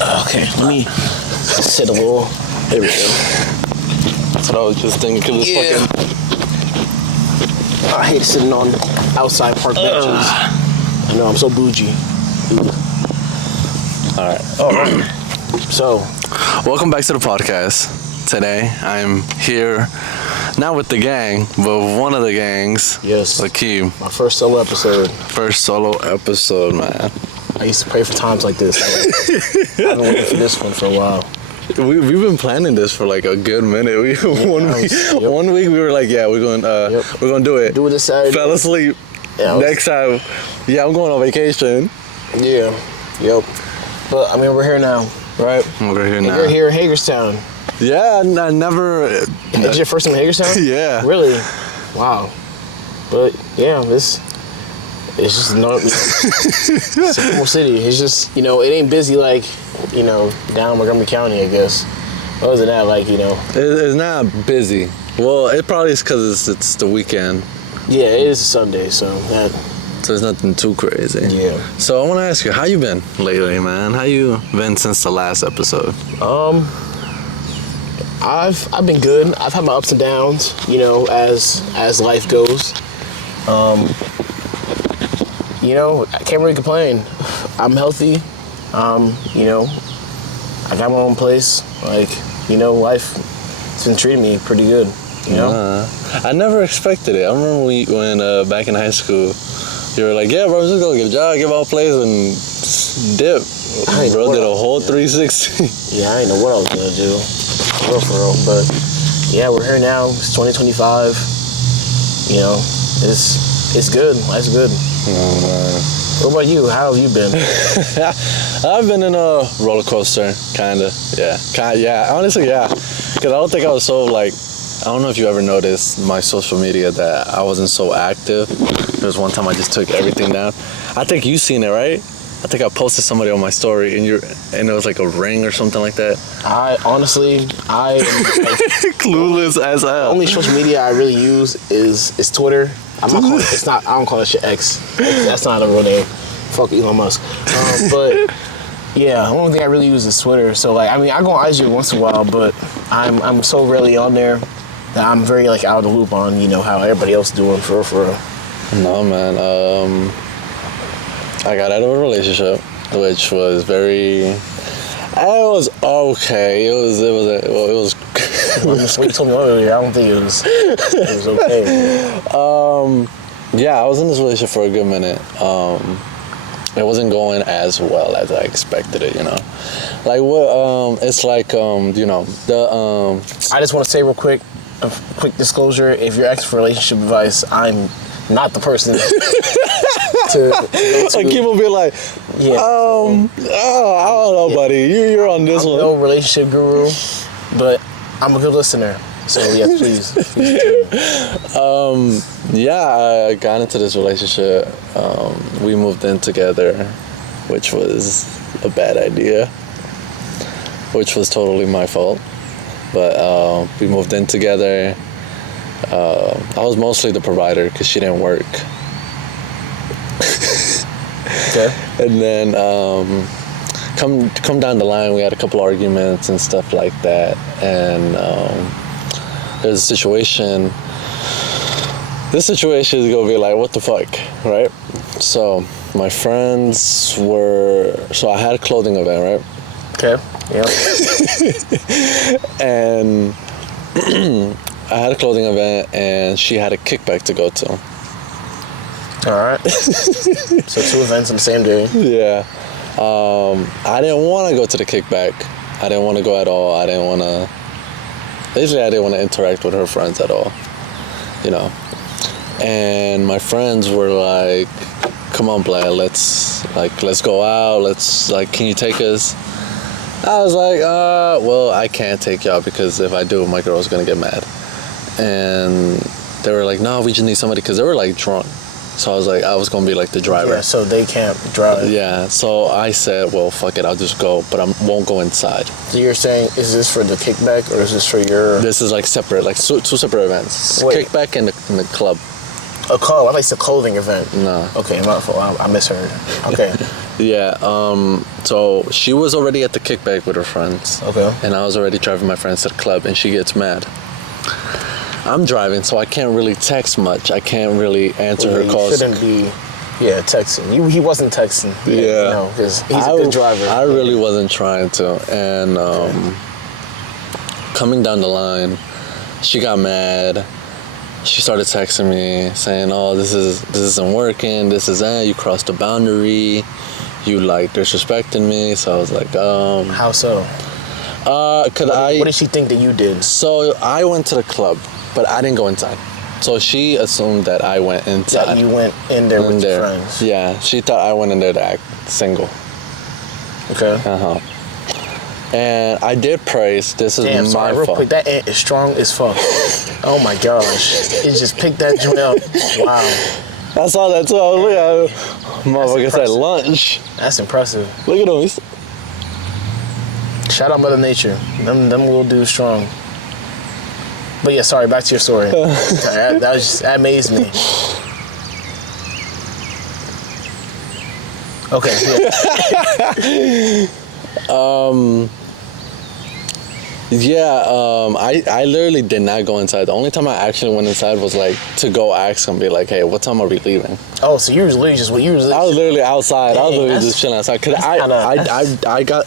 Okay, let me sit a little. There we go. That's what I was just thinking. Cause it's fucking. I hate sitting on outside park benches. I know, I'm so bougie. All right. So, Welcome back to the podcast. Today, I'm here, not with the gang, but with one of the gangs. yes, Akim. my first solo episode. First solo episode, man. I used to pray for times like this. I've been waiting for this one for a while. We've been planning this for like a good minute. One week we were like, yeah, we're going to do it. Do it this Saturday. Fell asleep. Yeah, Next time, yeah, I'm going on vacation. Yeah, yep. But I mean, we're here now, right? We're here now. You're here in Hagerstown. Yeah, I never. Is your first time in Hagerstown? Yeah. Really? Wow. But yeah, it's just it's a cool city. It's just, it ain't busy like, down Montgomery County, I guess. Other than that, like, It's not busy. Well, it probably is because it's the weekend. Yeah, it is a Sunday, so there's nothing too crazy. Yeah. So I want to ask you, how you been lately, man? How you been since the last episode? I've been good. I've had my ups and downs, as life goes. I can't really complain. I'm healthy. I got my own place. Like, life's been treating me pretty good, I never expected it. I remember when back in high school, you were like, yeah, bro, I'm just gonna get a job, get my own place, and dip. Bro did a whole 360. Yeah, I didn't know what I was gonna do. For real. But yeah, we're here now. It's 2025. It's good. Life's good. Oh, man. What about you? How have you been? I've been in a roller coaster, kinda. Yeah. Honestly, yeah. Because I don't think I was so I don't know if you ever noticed my social media that I wasn't so active. There was one time I just took everything down. I think you've seen it, right? I think I posted somebody on my story and it was like a ring or something like that. I am clueless as hell. The only social media I really use is Twitter. I don't call that shit X. That's not a real name. Fuck Elon Musk. But yeah, the only thing I really use is Twitter. So I go on IG once in a while, but I'm so rarely on there that I'm very out of the loop on how everybody else is doing for real. No, man. I got out of a relationship, which was it was okay. It was. When you told me earlier, I don't think it was okay. Yeah, I was in this relationship for a good minute. It wasn't going as well as I expected it, it's like, I just want to say real quick, a quick disclosure, if you're asking for relationship advice, I'm not the person to Akim will be like, yeah. I don't know, buddy. You're on this I'm one. no relationship guru, but I'm a good listener. So yeah, please. Yeah, I got into this relationship. We moved in together, which was a bad idea, which was totally my fault. But we moved in together. I was mostly the provider because she didn't work. Okay. And then come down the line, we had a couple arguments and stuff like that. And there's a situation. This situation is gonna be like, what the fuck, right? So my friends so I had a clothing event, right? Okay. Yeah. And I had a clothing event, and she had a kickback to go to. All right. So 2 events on the same day. Yeah. I didn't want to go to the kickback. I didn't want to go at all. Basically, I didn't want to interact with her friends at all. And my friends were like, come on, Blair, let's go out. Can you take us? I was like, well, I can't take y'all because if I do, my girl's going to get mad. And they were like, no, we just need somebody, because they were drunk. So I was like, I was going to be the driver. Yeah, so they can't drive. Yeah, so I said, well, fuck it, I'll just go, but I won't go inside. So you're saying, is this for the kickback or is this for your... This is separate, 2 separate events. Wait. Kickback and the club. A club? I thought it's a clothing event. No. Okay, my fault. I misheard. Okay. Yeah. So she was already at the kickback with her friends. Okay. And I was already driving my friends to the club, and she gets mad. I'm driving, so I can't really text much. I can't really answer her calls. You shouldn't be, texting. He wasn't texting. Yeah. Because he's a good driver. I really wasn't trying to. And coming down the line, she got mad. She started texting me saying, "Oh, this isn't working. This isn't. You crossed the boundary. You like disrespecting me." So I was like, How so? What did she think that you did? So I went to the club, but I didn't go inside. So she assumed that I went inside. That you went in there with your friends. Yeah, she thought I went in there to act single. Okay. And I did praise. This is my real fault. quick, that ant is strong as fuck. Oh my gosh. It just picked that joint up. Wow. I saw that too. I was looking at motherfucker said lunch. That's impressive. Look at him. Shout out Mother Nature. Them little dudes strong. But yeah, sorry, back to your story. that amazed me. Okay. I literally did not go inside. The only time I actually went inside was like to go ask him, be like, "Hey, what time are we leaving?" Oh, so you was literally I was literally outside. Dang, I was literally just chilling outside because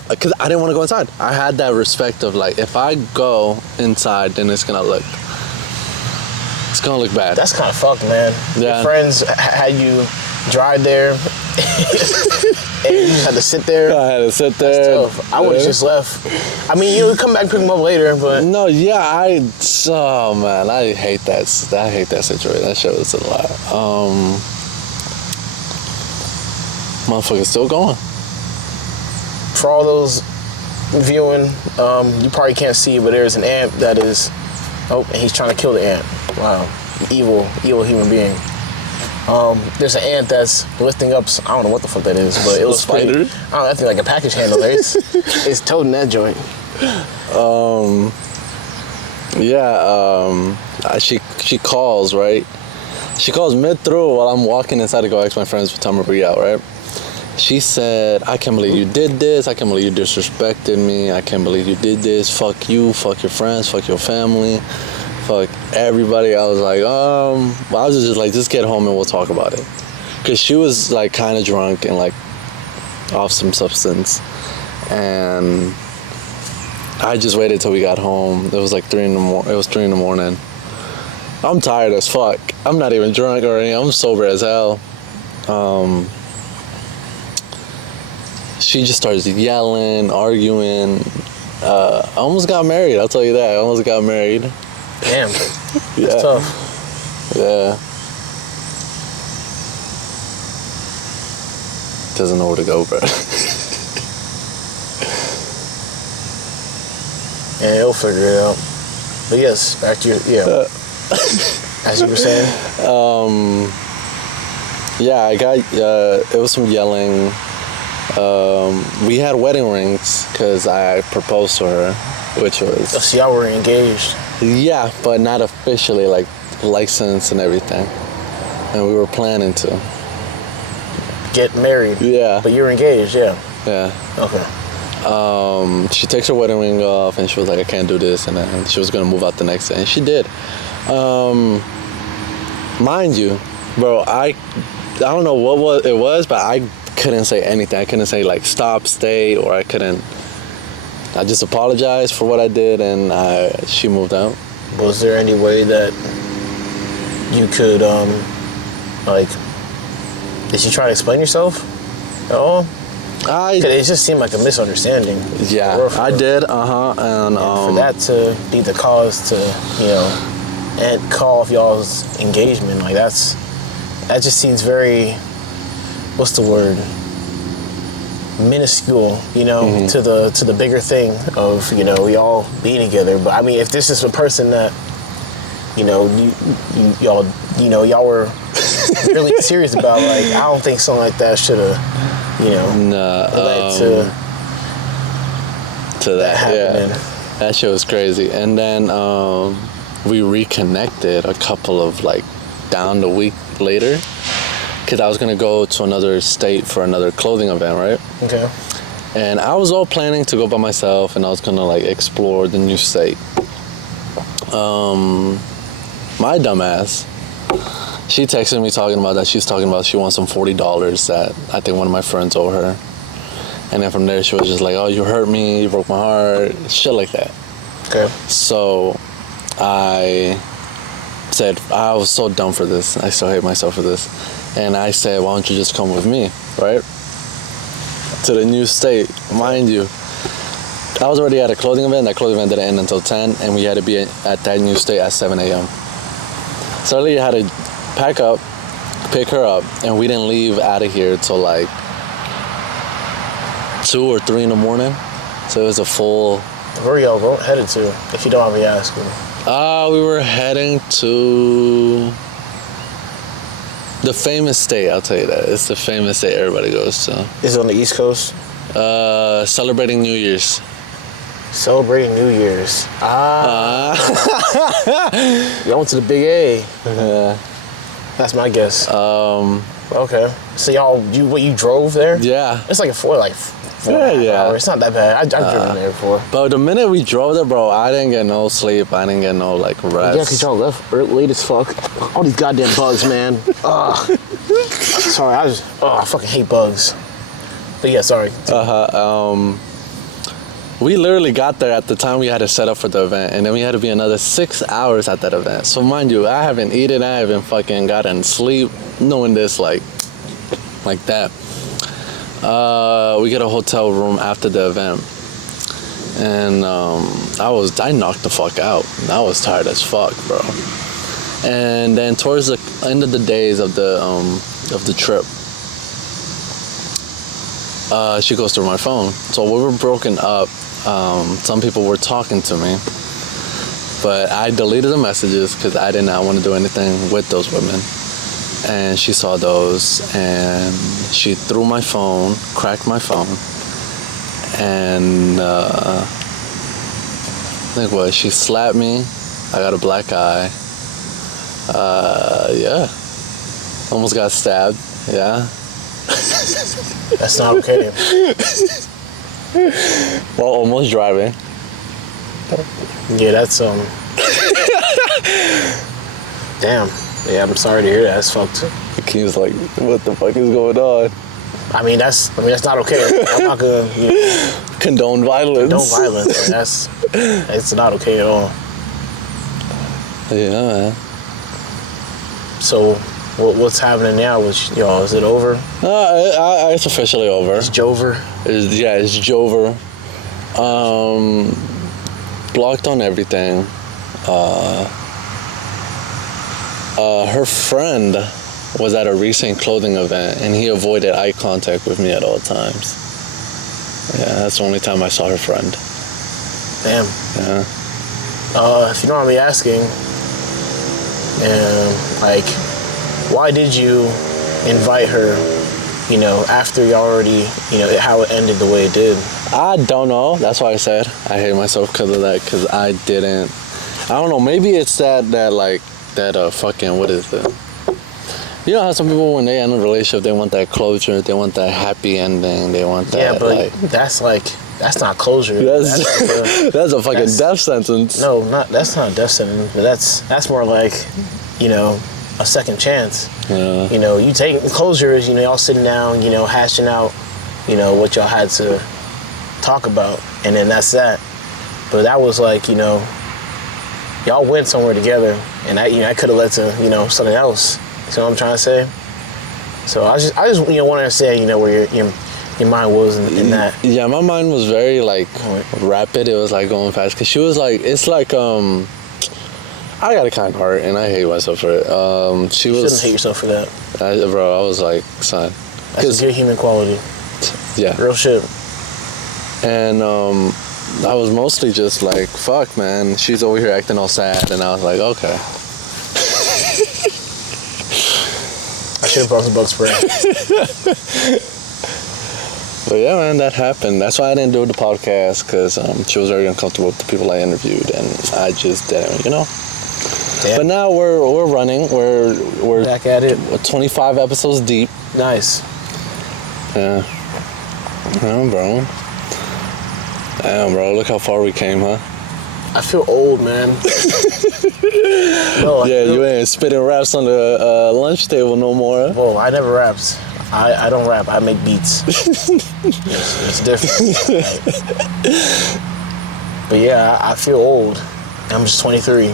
because I didn't want to go inside. I had that respect of like, if I go inside, then it's gonna look bad. That's kind of fucked, man. Yeah. Your friends had you drive there, and you just had to sit there. I had to sit there. That's tough. I would have just left. I mean, you would come back and pick them up later, but no, oh man, I hate that. I hate that situation. That shit was a lot. Motherfucker's still going. for all those viewing, you probably can't see, but there's an ant that is. Oh, and he's trying to kill the ant. Wow, evil human being. There's an ant that's lifting up. I don't know what the fuck that is, but it looks spider. pretty. I don't know. I think like a package handler. It's toting that joint. She calls, right? She calls mid through while I'm walking inside to go ask my friends what time are we out, right? She said, "I can't believe you did this. I can't believe you disrespected me. I can't believe you did this. Fuck you. Fuck your friends. Fuck your family. Fuck everybody." I was like, I was just like, just get home and we'll talk about it. Cause she was like kind of drunk and like off some substance. And I just waited till we got home. It was like 3 in the morning. It was 3 in the morning. I'm tired as fuck. I'm not even drunk or anything. I'm sober as hell. She just starts yelling, arguing. I almost got married, I'll tell you that. I almost got married. Damn, Yeah. that's tough. Yeah. Doesn't know where to go, bro. Yeah, he'll figure it out. But yes, back to your as you were saying. I got, it was some yelling. We had wedding rings because I proposed to her, which was... Oh, so y'all were engaged. Yeah, but not officially, like licensed and everything. And we were planning to. Get married. Yeah. But you were engaged, yeah. Yeah. Okay. She takes her wedding ring off and she was like, "I can't do this," and then she was gonna move out the next day, and she did. Mind you, bro, I don't know what it was, but I couldn't say anything. I couldn't say like stop, stay, or I couldn't. I just apologized for what I did, and she moved out. Was there any way that you could, did you try to explain yourself at all? It just seemed like a misunderstanding. Yeah, I did. And for that to be the cause to, and call off y'all's engagement, like that just seems very, what's the word? Minuscule, Mm-hmm. to the bigger thing of, y'all being together. But I mean, if this is a person that, y'all were really serious about, like, I don't think something like that should have, led to that happening. Yeah, that shit was crazy. And then we reconnected a couple of like down the week later, because I was gonna go to another state for another clothing event, right? Okay. And I was all planning to go by myself, and I was gonna like explore the new state. My dumbass, she texted me talking about that. She's talking about she wants some $40 that I think one of my friends owe her. And then from there she was just like, oh, you hurt me, you broke my heart, shit like that. Okay. So I said, I was so dumb for this. I still hate myself for this. And I said, why don't you just come with me, right? To the new state, mind you. I was already at a clothing event. That clothing event didn't end until 10, and we had to be at that new state at 7 a.m. So I had to pack up, pick her up, and we didn't leave out of here till like 2 or 3 in the morning. So it was a full... Where y'all headed to, if you don't mind me asking? We were heading to the famous state, I'll tell you that. It's the famous state everybody goes to. Is it on the East Coast? Celebrating New Year's. Celebrating New Year's. Y'all went to the Big A. Yeah. That's my guess. Okay. So you drove there? Yeah. It's like a 4 Yeah. hours. It's not that bad. I've driven there before. But the minute we drove there, bro, I didn't get no sleep. I didn't get no rest. Yeah, because y'all left late as fuck. All these goddamn bugs, man. Ugh. Sorry, I fucking hate bugs. But yeah, sorry. We literally got there at the time we had to set up for the event, and then we had to be another 6 hours at that event. So mind you, I haven't eaten, I haven't fucking gotten sleep, knowing this like that. We get a hotel room after the event, and I knocked the fuck out. I was tired as fuck, bro. And then towards the end of the days of the trip, she goes through my phone. So we were broken up. Some people were talking to me, but I deleted the messages because I did not want to do anything with those women. And she saw those, and she threw my phone, cracked my phone, and I think what, she slapped me. I got a black eye. Yeah, almost got stabbed. Yeah. That's not okay. Well, almost driving. Yeah, that's damn. Yeah, I'm sorry to hear that. That's fucked. Akim's like, what the fuck is going on? I mean, that's not okay. I'm not gonna Condone violence. condone violence. It's not okay at all. Yeah, man. So, what's happening now with y'all? Is it over? It's officially over. It's Jover. It's Jover. Blocked on everything. Her friend was at a recent clothing event, and he avoided eye contact with me at all times. Yeah, that's the only time I saw her friend. Damn. Yeah. If you don't mind me asking, why did you invite her, after you already, how it ended the way it did? I don't know. That's why I said I hate myself because of that, because I don't know, maybe it's that fucking, what is it? You know how some people, when they end a relationship, they want that closure, they want that happy ending, they want that. Yeah, but that's not closure. That's a fucking death sentence. No, that's not a death sentence, but that's more like, a second chance. Yeah. You take closure is, y'all sitting down, hashing out, what y'all had to talk about, and then that's that. But that was like, y'all went somewhere together, and that could have led to, something else. You know what I'm trying to say? So I just want to understand, where your mind was in that. Yeah, my mind was very rapid. It was going fast, because she was it's I got a kind heart, and I hate myself for it. You shouldn't hate yourself for that. I was like, son. That's a good human quality. Yeah. Real shit. And I was mostly just like, fuck, man. She's over here acting all sad, and I was like, okay. I should have brought some bug spray. But yeah, man, that happened. That's why I didn't do the podcast, because she was very uncomfortable with the people I interviewed, and I just didn't, Damn. But now we're running. We're Back at it. 25 episodes deep. Nice. Yeah. Damn, bro. Damn, bro. Look how far we came, huh? I feel old, man. No, Yeah, you ain't spitting raps on the lunch table no more. Huh? Whoa, I never raps. I don't rap. I make beats. it's different. But yeah, I feel old. I'm just 23.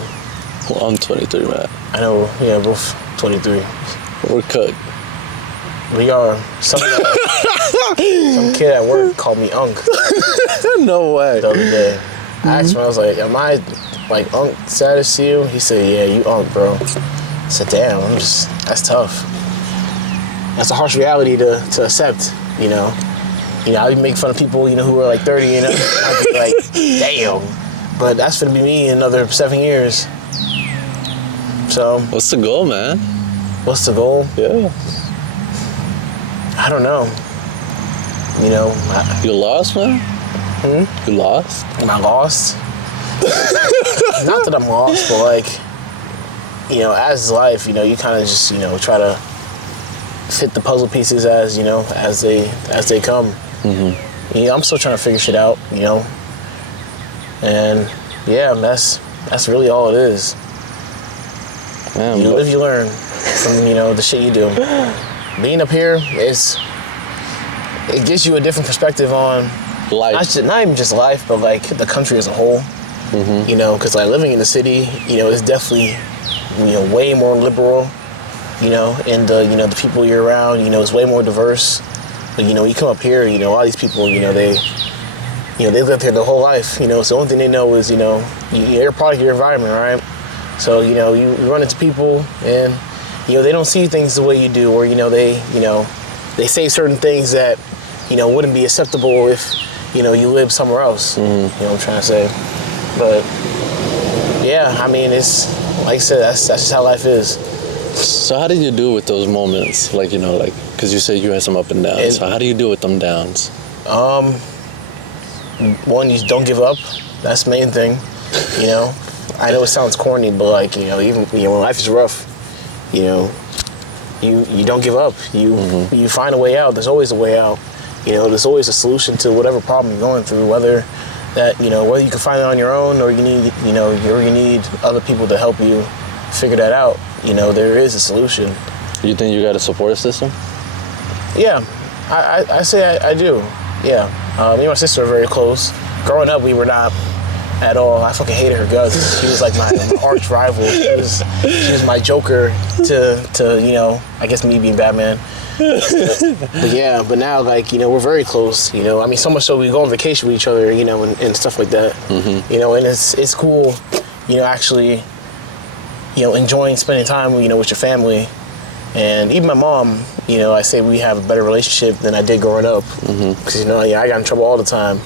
Well, I'm 23, man. I know. Yeah, both 23. We're cooked. We are. Some kid at work called me Unc No way. the other day. I asked him, I was like, am I like Unc status to you? He said, yeah, you Unc, bro. I said, damn, that's tough. That's a harsh reality to accept, you know. You know, I make fun of people, you know, who are like 30, you know. I'd be like, damn. But that's gonna be me in another 7 years. So. What's the goal, man? What's the goal? Yeah. I don't know. You know. You lost, man? You lost? Am I lost? Not that I'm lost, but like, you know, as life, you know, you kind of just, you know, try to fit the puzzle pieces as, you know, as they come. You know, I'm still trying to figure shit out, you know. And yeah, that's really all it is. Man, You live, you learn from, you know, the shit you do. Being up here it gives you a different perspective on life. not even just life, but like the country as a whole. You know, because like living in the city, you know, is definitely, you know, way more liberal. You know, and the people you're around, you know, is way more diverse. But you know, you come up here, you know, a lot of these people, you know, they lived here their whole life. You know, so the only thing they know is, you know, you're a product of your environment, right? So you know, you run into people and, you know, they don't see things the way you do, or you know, they say certain things that, you know, wouldn't be acceptable if, you know, you live somewhere else. You know what I'm trying to say? But yeah, I mean, it's like I said, that's just how life is. So how did you do with those moments? Like, you know, like, because you said you had some up and downs. So how do you do with them downs? One, you don't give up. That's the main thing. You know, I know it sounds corny, but like, you know, even, you know, when life is rough, you know, you don't give up. You find a way out. There's always a way out. You know, there's always a solution to whatever problem you're going through, whether you can find it on your own, or you need other people to help you figure that out. You know, there is a solution. You think you got a support system? Yeah, I say I do. Yeah, me and my sister are very close. Growing up, we were not at all. I fucking hated her guts. She was like my arch rival. She was my Joker to you know, I guess me being Batman. But yeah, but now, like, you know, we're very close. You know, I mean, so much so we go on vacation with each other. You know, and stuff like that. You know, and it's cool. You know, actually, you know, enjoying spending time, you know, with your family. And even my mom, you know, I say we have a better relationship than I did growing up. Because, you know, yeah, I got in trouble all the time.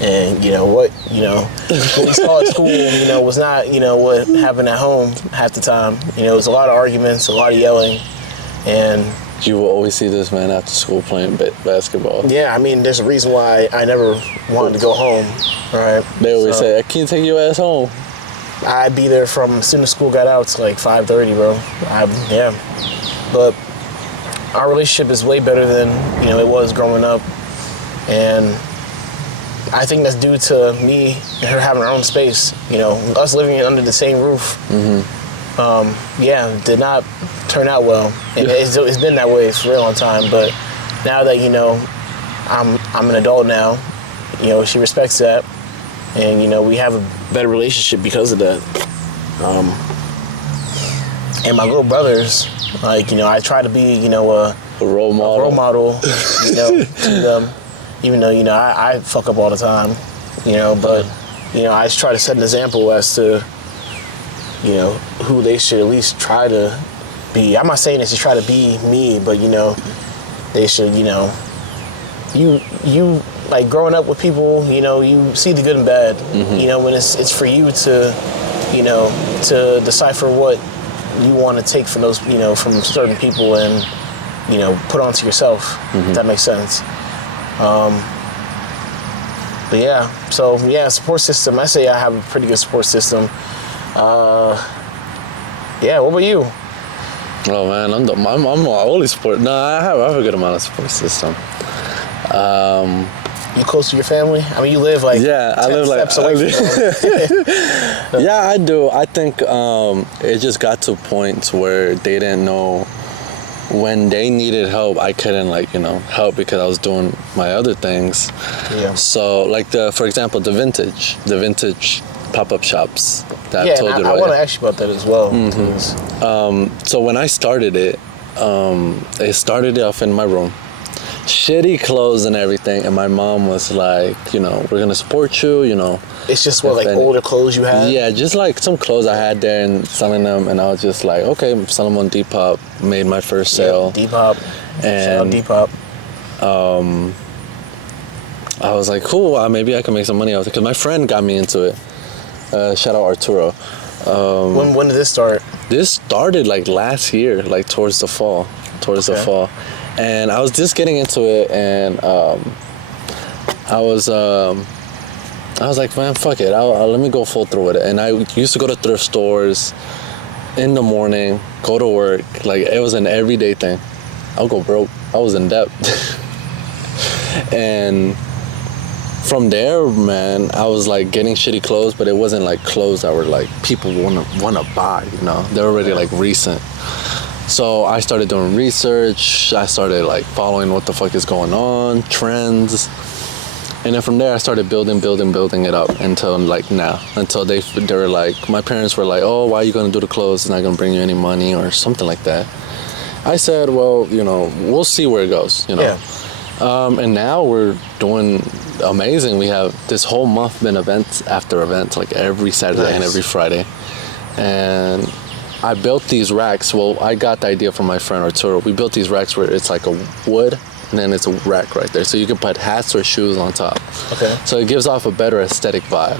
And, you know, what we saw at school, you know, was not, you know, what happened at home half the time. You know, it was a lot of arguments, a lot of yelling. And You will always see this man after school playing basketball. yeah, I mean, there's a reason why I never wanted to go home, right? They always say, I can't take your ass home. I'd be there from as soon as school got out to like 5:30, bro. Yeah. But our relationship is way better than, you know, it was growing up. And I think that's due to me and her having our own space. You know, us living under the same roof. Did not turn out well. And it's been that way for a real long time. But now that, you know, I'm an adult now, you know, she respects that. And, you know, we have a better relationship because of that. And my little brothers, like, you know, I try to be, you know, a role model, you know, to them. Even though, you know, I fuck up all the time, you know, but, you know, I just try to set an example as to, you know, who they should at least try to be. I'm not saying they should try to be me, but, you know, they should, you know, you like growing up with people, you know, you see the good and bad, you know, when it's for you to, you know, to decipher what you want to take from those, you know, from certain people and, you know, put onto yourself, if that makes sense. But yeah, so yeah, support system. I say I have a pretty good support system. Yeah, what about you? Oh man, I'm only support. No, I have a good amount of support system. You close to your family? I mean, you live like Yeah, I 10 live like steps away from them. yeah, I do. I think it just got to points where they didn't know when they needed help. I couldn't help because I was doing my other things. Yeah. So like for example, the vintage pop-up shops that Yeah, I told and you I about. want to ask you about that as well. So when I started it started off in my room. Shitty clothes and everything, and my mom was like, we're gonna support you, It's just what, like older clothes you had? Yeah, just like some clothes I had there and selling them, and I was just like, okay, I'm selling them on Depop. Made my first sale. Yeah, Depop. Shout out And Depop. I was like, cool, maybe I can make some money off it, because my friend got me into it. Shout out Arturo. When did this start? This started like last year, like towards the fall. And I was just getting into it, and I was like, man, fuck it. Let me go full through with it. And I used to go to thrift stores in the morning, go to work. Like, it was an everyday thing. I'll go broke. I was in debt. And from there, man, I was like getting shitty clothes, but it wasn't like clothes that were like people wanna buy, They're already like recent. So I started doing research. I started like following what the fuck is going on, trends. And then from there I started building it up until like now. Until they were like, my parents were like, oh, why are you gonna do the clothes? It's not gonna bring you any money or something like that. I said, well, we'll see where it goes, Yeah. And now we're doing amazing. We have this whole month been events after events, like every Saturday and every Friday. And I built these racks. Well, I got the idea from my friend Arturo. We built these racks where it's like a wood, and then it's a rack right there. So you can put hats or shoes on top. Okay. So it gives off a better aesthetic vibe.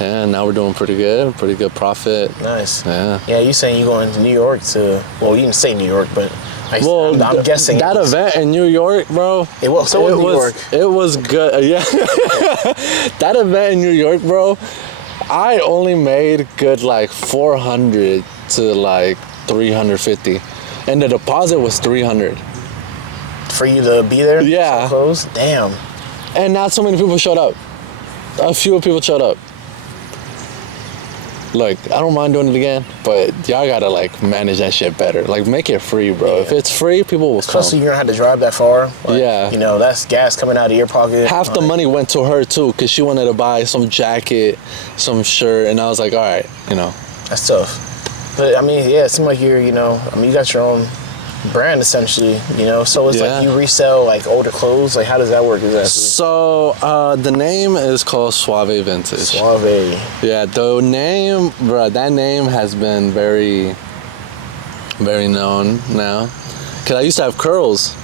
And now we're doing pretty good profit. Nice. Yeah. Yeah, you saying you going to New York well, you didn't say New York, but I'm guessing. That event in New York, bro. It was New York. It was good. Yeah. That event in New York, bro. I only made good like 400 to like 350, and the deposit was 300 for you to be there. Yeah. Clothes. Damn. And not so many people showed up. A few people showed up. Like, I don't mind doing it again, but y'all gotta like manage that shit better. Like, make it free, bro. Yeah. If it's free, people will come. Especially you don't have to drive that far. Like, yeah. That's gas coming out of your pocket. Half the money went to her too, because she wanted to buy some jacket, some shirt, and I was like, all right, That's tough. But I mean, yeah, it seems like you're, you got your own brand essentially, so it's like you resell like older clothes. Like, how does that work exactly? So the name is called Suave Vintage. Suave. Yeah, the name, bro, that name has been very, very known now. Because I used to have curls.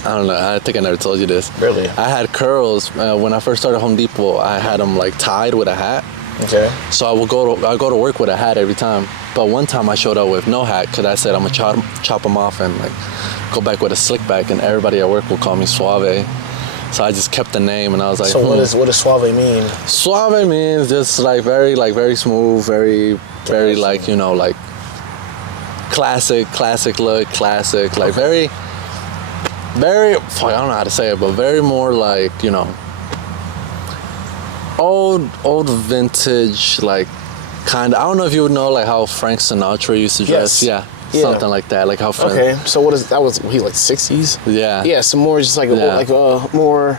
I don't know, I think I never told you this. Really? I had curls when I first started Home Depot. I had them like tied with a hat. Okay. So I go to work with a hat every time. But one time I showed up with no hat because I said I'm gonna chop them off and like go back with a slick back, and everybody at work will call me Suave. So I just kept the name, and I was like, so what does Suave mean? Suave means just like very smooth, very like like classic look, classic, like very I don't know how to say it, but very more like old vintage, like kind of. I don't know if you would know like how Frank Sinatra used to dress. Yes. Yeah, something like that. Like how Frank. Okay, so that was he like 60s? Yeah. Yeah, so more just like more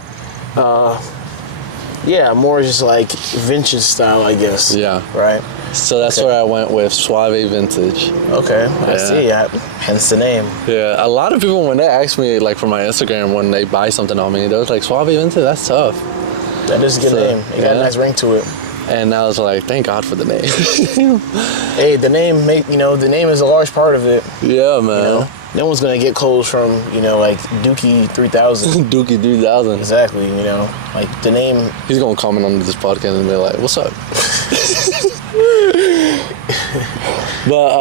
just like vintage style, I guess. Yeah. Right. So that's where I went with Suave Vintage. Okay, I see. Yeah, hence the name. Yeah, a lot of people when they ask me like for my Instagram when they buy something on me, they're like, Suave Vintage, that's tough. That is a good name. It got a nice ring to it. And I was like, thank God for the name. Hey, the name the name is a large part of it. Yeah, man. No one's gonna get clothes from, like Dookie 3000. Dookie 3000. Exactly, like the name. He's gonna comment on this podcast and be like, what's up? But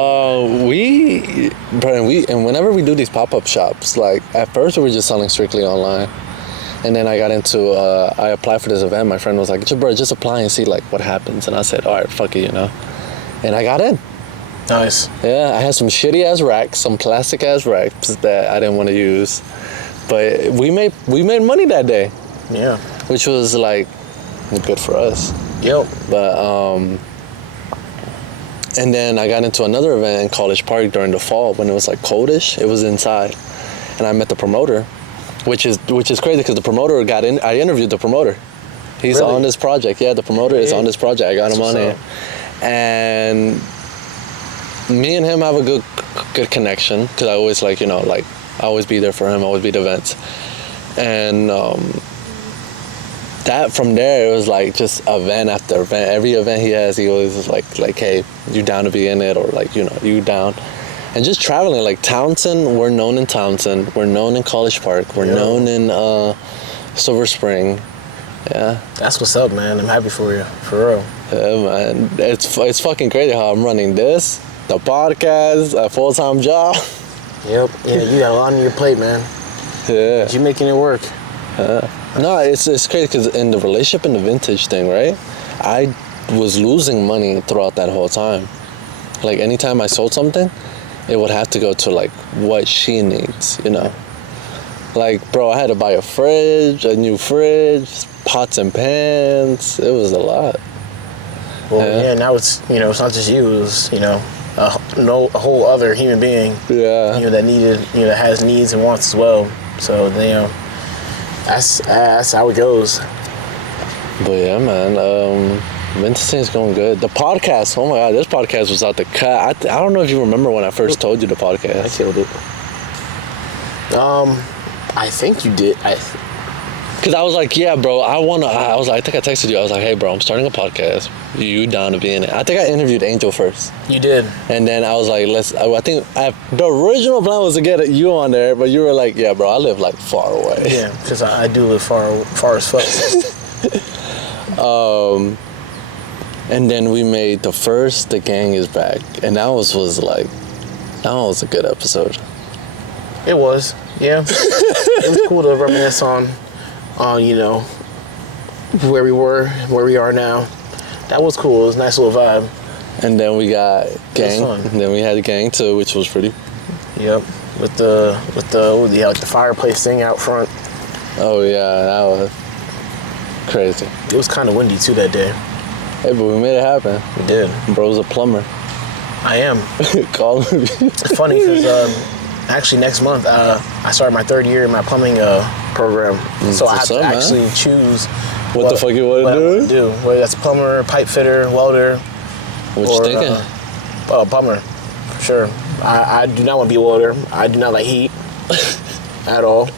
whenever we do these pop-up shops, like at first we were just selling strictly online. And then I got into, I applied for this event. My friend was like, bro, just apply and see like what happens. And I said, all right, fuck it, And I got in. Nice. Yeah, I had some shitty ass racks, some plastic ass racks that I didn't want to use, but we made money that day. Yeah. Which was like good for us. Yep. But and then I got into another event in College Park during the fall when it was like coldish. It was inside, and I met the promoter, which is crazy because the promoter got in. I interviewed the promoter. He's Really? on this project. Yeah, the promoter is on this project. I got him on here, and me and him have a good connection because I always like I always be there for him. I always be at events, and that from there it was like just event after event. Every event he has, he always is like hey, you down to be in it, or like you down, and just traveling like Townsend. We're known in Townsend. We're known in College Park. We're known in Silver Spring. Yeah. That's what's up, man. I'm happy for you, for real. Yeah, man. It's fucking crazy how I'm running this, the podcast, a full-time job. Yep. Yeah, you got a lot on your plate, man. Yeah. But you making it work. No, it's crazy because in the relationship and the vintage thing, right? I was losing money throughout that whole time. Like anytime I sold something, it would have to go to like what she needs, Like, bro, I had to buy a new fridge, pots and pans. It was a lot. Well, yeah, now it's, it's not just you. It's, a whole other human being. Yeah. That that has needs and wants as well. So, that's how it goes. But yeah, man, mental thing's going good. The podcast, oh my God, this podcast was out the cut. I don't know if you remember when I first told you the podcast. I killed it. I think you did. Because I was like, yeah, bro, I think I texted you. I was like, hey, bro, I'm starting a podcast. You down to be in it? I think I interviewed Angel first. You did. And then I was like, the original plan was to get you on there, but you were like, yeah, bro, I live like far away. Yeah, because I do live far as fuck. And then we made the gang is back. And that was a good episode. It was, yeah. It was cool to reminisce on, where we were, where we are now. That was cool. It was a nice little vibe. And then we got gang. And then we had gang too, which was pretty. Yep, with the like the fireplace thing out front. Oh yeah, that was crazy. It was kind of windy too that day. Hey, but we made it happen. We did. Bro's a plumber. I am. Call him. It's funny because actually next month I started my 3rd year in my plumbing program, so I have to actually choose what the fuck you want to do. Whether that's plumber, pipe fitter, welder. What you thinking? Plumber, for sure. I do not want to be a welder. I do not like heat at all.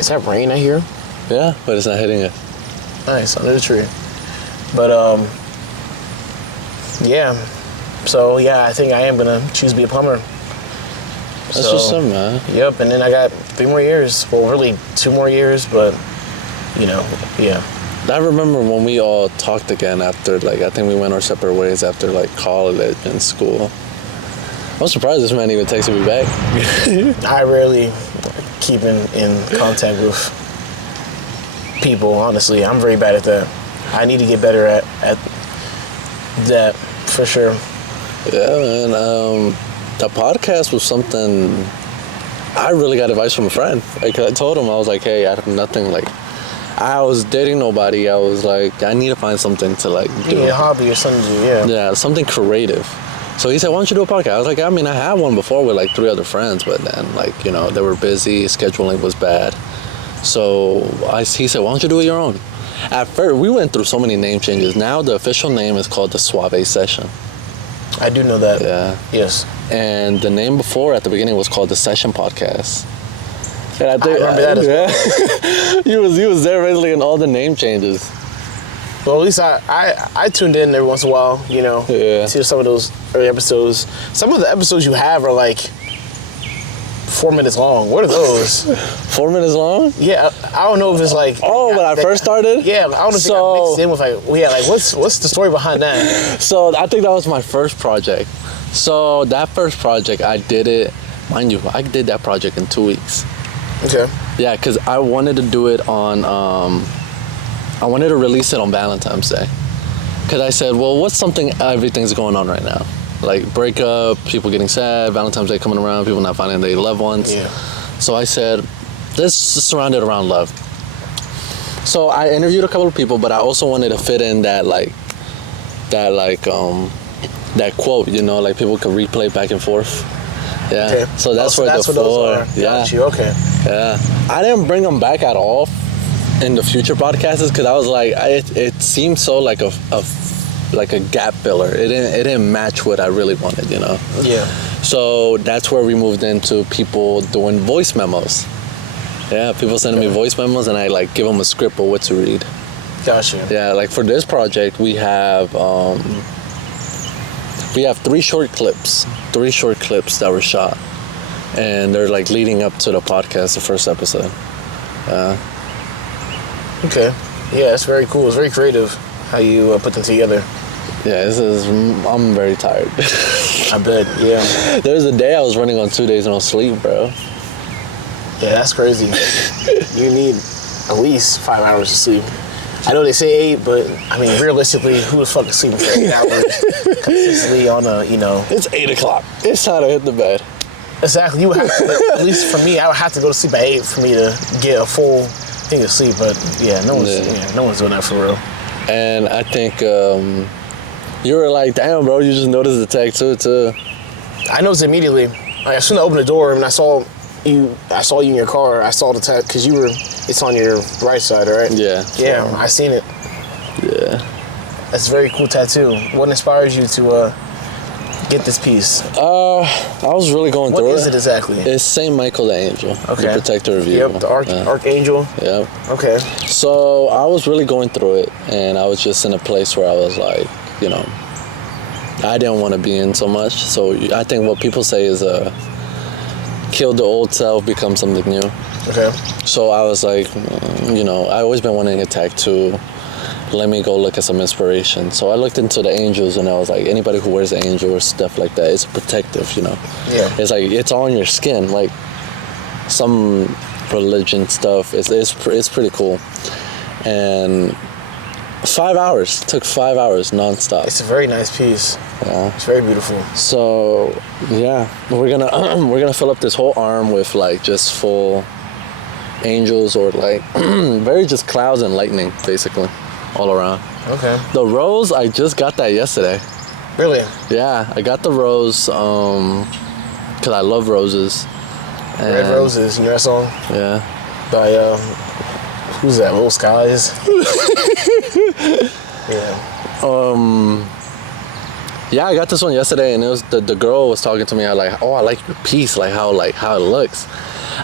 Is that rain I hear? Yeah, but it's not hitting us. Nice, under the tree. But yeah. So yeah, I think I am gonna choose to be a plumber. That's what's up, man. Yep, and then I got 3 more years. Well, really 2 more years, but yeah. I remember when we all talked again after, I think we went our separate ways after, college and school. I'm surprised this man even texted me back. I rarely keep in contact with people, honestly. I'm very bad at that. I need to get better at that, for sure. Yeah, man. The podcast was something I really got advice from a friend. I told him, I was like, hey, I have nothing, I was dating nobody. I was like, I need to find something to do. Yeah, a hobby or something to do, yeah. Yeah, something creative. So he said, why don't you do a podcast? I was like, I had one before with 3 other friends, but then they were busy, scheduling was bad. So he said, why don't you do it your own? At first, we went through so many name changes. Now the official name is called the Suave Session. I do know that. Yeah. Yes. And the name before at the beginning was called the Session Podcast. And I remember that as well. he was there basically in all the name changes. Well, at least I tuned in every once in a while, to some of those early episodes. Some of the episodes you have are 4 minutes long. What are those? 4 minutes long? Yeah, I don't know if it's when I first started? Yeah, I don't know if it got mixed in with what's the story behind that? So I think that was my first project. So that first project, I did it, mind you, I did that project in 2 weeks. Okay. Yeah, because I wanted to do it on, I wanted to release it on Valentine's Day. Because I said, well, what's something everything's going on right now? like breakup, people getting sad, Valentine's Day coming around, people not finding their loved ones. Yeah. So I said, let's just surround it around love. So I interviewed a couple of people, but I also wanted to fit in that quote, you know, like people could replay back and forth. Yeah. Okay. So that's what the those four. are. Yeah. Got you. Okay. Yeah. I didn't bring them back at all in the future podcasts because I was like, it seemed so like a gap filler. It didn't match what I really wanted, you know. Yeah. So that's where we moved into people doing voice memos. Yeah, people sending me voice memos, and I like give them a script of what to read. Gotcha. Yeah, like for this project, we have 3 short clips that were shot, and they're like leading up to the podcast, the first episode. Okay. Yeah, it's very cool. It's very creative how you put them together. Yeah, I'm very tired. I bet. Yeah. There was a day I was running on 2 days no sleep, bro. Yeah, that's crazy. You need at least 5 hours of sleep. I know they say 8, but I mean, realistically, who the fuck is sleeping for 8 hours consistently on a, you know? It's 8 o'clock. It's time to hit the bed. Exactly. You would have to, at least for me, I would have to go to sleep at 8 for me to get a full thing of sleep. But yeah, no one's doing that for real. And I think you were like, damn, bro, you just noticed the tattoo too. I noticed immediately. Like, as soon as I opened the door and I saw you in your car, I saw the tattoo, because it's on your right side, right? Yeah. Yeah, I seen it. Yeah. That's a very cool tattoo. What inspires you to get this piece? I was really going through it. What is it exactly? It's Saint Michael the Angel, Okay. the protector of you. Yep, the Archangel. Yep. Okay. So I was really going through it, and I was just in a place where I was like, you know, I didn't want to be in so much. So I think what people say is kill the old self, become something new. Okay. So I was like, you know, I always been wanting a tattoo. Let me go look at some inspiration. So I looked into the angels, and I was like, anybody who wears an angel or stuff like that, it's protective, you know. Yeah. It's like, it's on your skin, like some religion stuff. It's pretty cool. And 5 hours, took 5 hours nonstop. It's a very nice piece. Yeah. It's very beautiful. So yeah, we're gonna fill up this whole arm with like just full angels, or like very just clouds and lightning, basically, all around. Okay. The rose, I just got that yesterday. Really? Yeah, I got the rose because I love roses. Red Roses, you know that song? Yeah. By who's that? Little Skies. Yeah. Yeah, I got this one yesterday, and it was the girl was talking to me. I like, oh, I like your piece, like how it looks.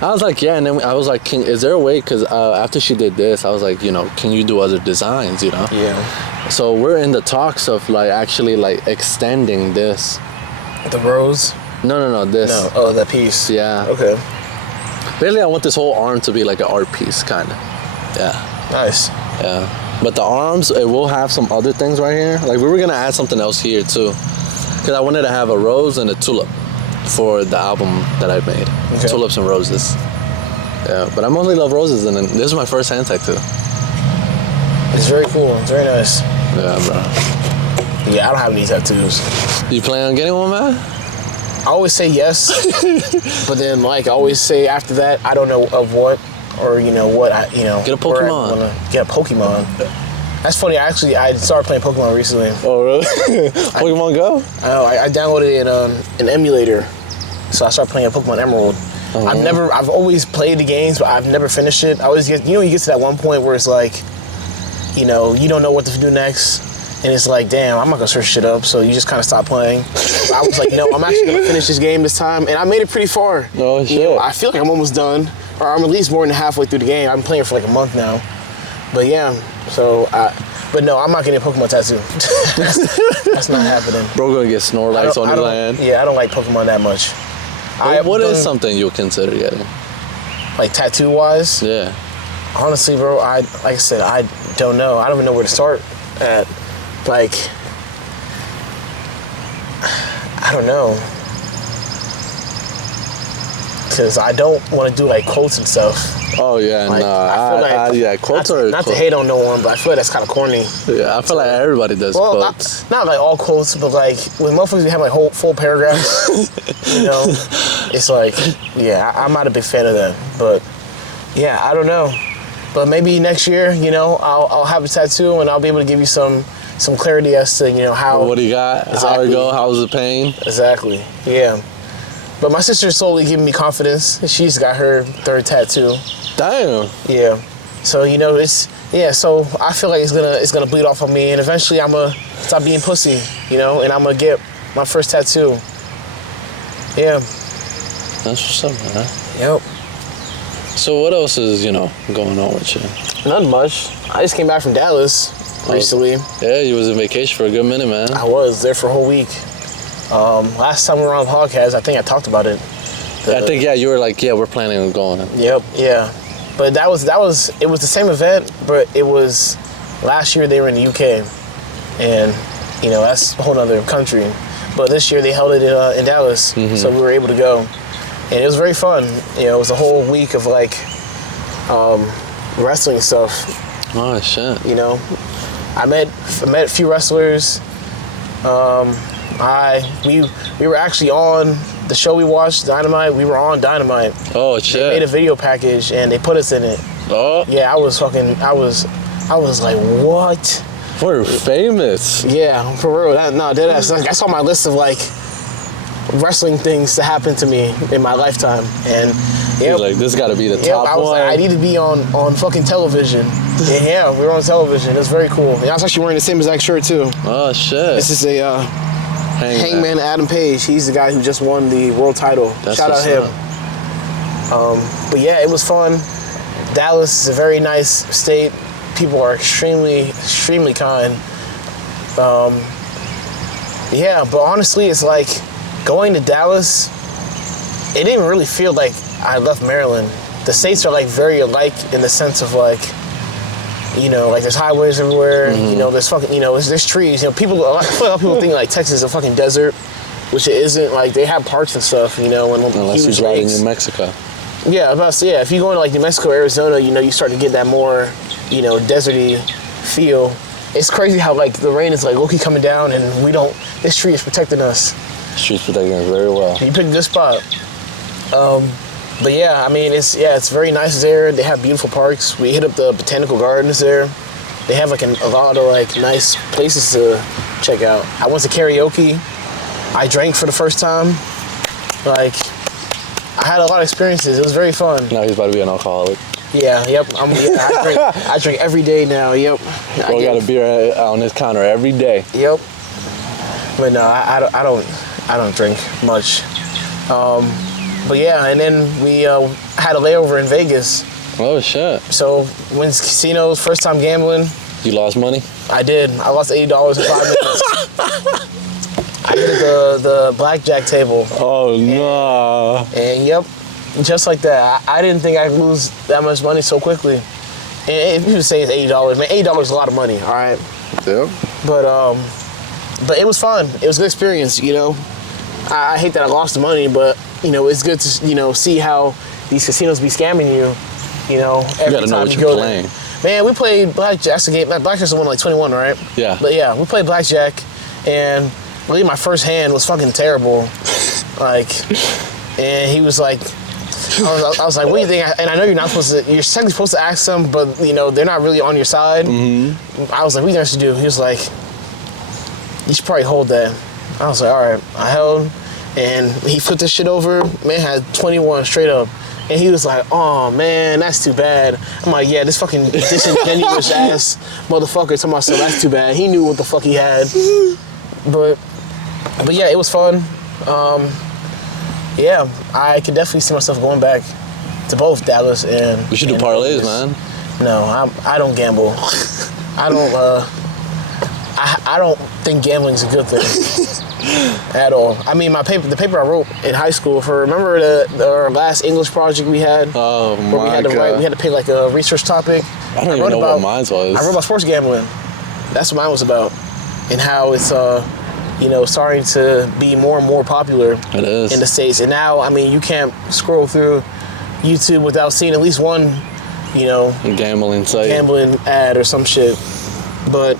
I was like, yeah, and then I was like, is there a way? Because after she did this, I was like, you know, can you do other designs? You know. Yeah. So we're in the talks of like actually like extending this. The rose? No, this. No. Oh, that piece. Yeah. Okay. Basically, I want this whole arm to be like an art piece, kind of. Yeah. Nice. Yeah. But the arms, it will have some other things right here. Like, we were going to add something else here, too. Because I wanted to have a rose and a tulip for the album that I made. Okay. Tulips and roses. Yeah, but I mostly love roses, and this is my first hand tattoo. It's very cool. It's very nice. Yeah, bro. Yeah, I don't have any tattoos. You plan on getting one, man? I always say yes, but then like I always say after that, I don't know of what, or you know what I, you know. Get a Pokemon. Get a Pokemon. That's funny. I started playing Pokemon recently. Oh, really? Pokemon Go? I downloaded an emulator, so I started playing a Pokemon Emerald. I've always played the games, but I've never finished it. I always you get to that one point where it's like, you know, you don't know what to do next. And it's like, damn, I'm not gonna search shit up, so you just kind of stop playing. I was like, no, I'm actually gonna finish this game this time, and I made it pretty far. Oh, shit. You know, I feel like I'm almost done, or I'm at least more than halfway through the game. I've been playing for like a month now. But yeah, but no, I'm not getting a Pokemon tattoo. That's not happening. Bro gonna get Snorlax on his land. Yeah, I don't like Pokemon that much. What is something you'll consider getting? Like tattoo-wise? Yeah. Honestly, bro, like I said, I don't know. I don't even know where to start at. Like, I don't know. because I don't want to do like quotes and stuff. Oh yeah, Like, no, yeah, quotes are not to hate on no one, but I feel like that's kind of corny. Yeah, I feel like everybody does quotes. Not like all quotes, but like when motherfuckers have like whole full paragraphs, you know, it's like, yeah, I'm not a big fan of that. But yeah, I don't know. But maybe next year, you know, I'll have a tattoo and I'll be able to give you some clarity as to, you know, how. What do you got? Exactly. How it go? How's the pain? Exactly. Yeah. But my sister's slowly giving me confidence. She's got her third tattoo. Damn. Yeah. So, you know, so I feel like it's gonna bleed off on me, and eventually I'm gonna stop being pussy, you know, and I'm gonna get my first tattoo. Yeah. That's what's up, man. Yep. So what else is, you know, going on with you? Not much. I just came back from Dallas recently. Yeah, you was on vacation for a good minute, man. I was there for a whole week. Last time we were on the podcast, I think I talked about it. I think, yeah, you were like, yeah, we're planning on going. Yep, yeah. But it was the same event, but it was last year they were in the UK, and you know that's a whole other country. But this year they held it in Dallas, so we were able to go, and it was very fun. You know, it was a whole week of like wrestling stuff. Oh shit! You know, I met a few wrestlers. We were actually on the show we watched, Dynamite. We were on Dynamite. Oh shit! They made a video package and they put us in it. Oh. Yeah, I was like, what? We're famous. Yeah, for real. That's on my list of like wrestling things to happen to me in my lifetime. And yeah, like this got to be the top I was one. like, I need to be on fucking television. And yeah, we were on television. It was very cool. And I was actually wearing the same exact shirt too. Oh shit! This is a Hangman Adam Page. He's the guy who just won the world title. Shout out him. But yeah, it was fun. Dallas is a very nice state. People are extremely, extremely kind. Yeah, but honestly, it's like going to Dallas, it didn't really feel like I left Maryland. The states are like very alike in the sense of like, you know, like there's highways everywhere, you know, there's fucking, you know, there's trees. You know, I feel like a lot of people think like Texas is a fucking desert, which it isn't. Like they have parks and stuff, you know, and unless huge you drive in lakes. New Mexico. Yeah, I was about to say, yeah, if you go into like New Mexico, Arizona, you know, you start to get that more, you know, deserty feel. It's crazy how like the rain is like low-key coming down and this tree is protecting us. The tree's protecting us very well. You picked a good spot. But yeah, I mean, it's very nice there. They have beautiful parks. We hit up the botanical gardens there. They have like a lot of like nice places to check out. I went to karaoke. I drank for the first time. Like, I had a lot of experiences. It was very fun. Now he's about to be an alcoholic. Yeah, yep. I drink every day now. Yep. Bro got a beer on his counter every day. Yep. But no, I don't drink much. But yeah, and then we had a layover in Vegas. Oh shit! So went to casinos, first time gambling. You lost money? I did. I lost $80 in 5 minutes. I hit the blackjack table. Oh no! And yep, just like that. I didn't think I'd lose that much money so quickly. And if you say it's $80, man, $80 is a lot of money. All right. Yep. But it was fun. It was a good experience. You know, I hate that I lost the money, but you know, it's good to, you know, see how these casinos be scamming you, you know, every you gotta know time what you you're go playing. there. Man, we played blackjack. That's a game. Blackjack's the one like 21, right? Yeah. But yeah, we played blackjack, and really my first hand was fucking terrible. Like, and he was like, I was like, what do you think? And I know you're not supposed to, you're technically supposed to ask them, but you know, they're not really on your side. Mm-hmm. I was like, what do you think I should do? He was like, you should probably hold that. I was like, all right. I held. And he flipped this shit over, man had 21 straight up. And he was like, oh man, that's too bad. I'm like, yeah, this fucking disingenuous ass motherfucker told myself that's too bad. He knew what the fuck he had. But yeah, it was fun. Yeah, I could definitely see myself going back to both Dallas and... We should do parlays, man. No, I don't gamble. I don't think gambling is a good thing. At all. I mean, the paper I wrote in high school remember our last English project we had? Oh my where we had to God. we had to pick like a research topic. I don't even know what mine was. I wrote about sports gambling. That's what mine was about. And how it's starting to be more and more popular It is. in the States. And now, I mean, you can't scroll through YouTube without seeing at least one, Gambling site. gambling ad or some shit. But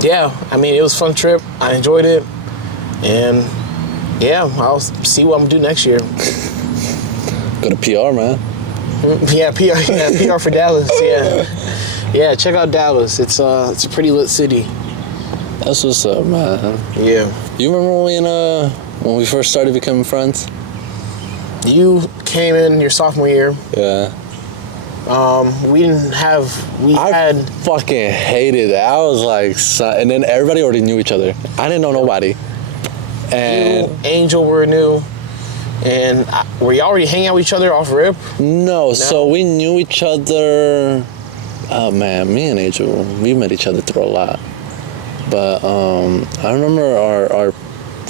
yeah, I mean, it was a fun trip. I enjoyed it. And yeah, I'll see what I'm gonna do next year. Go to PR, man. Yeah, PR for Dallas. Yeah, check out Dallas. It's a pretty lit city. That's what's up, man. Yeah. You remember when we first started becoming friends? You came in your sophomore year. Yeah. I fucking hated it. I was like, and then everybody already knew each other. I didn't know nobody. And you, Angel were new. And were you already hanging out with each other off rip? No, so we knew each other. Oh man, me and Angel, we met each other through a lot. But I remember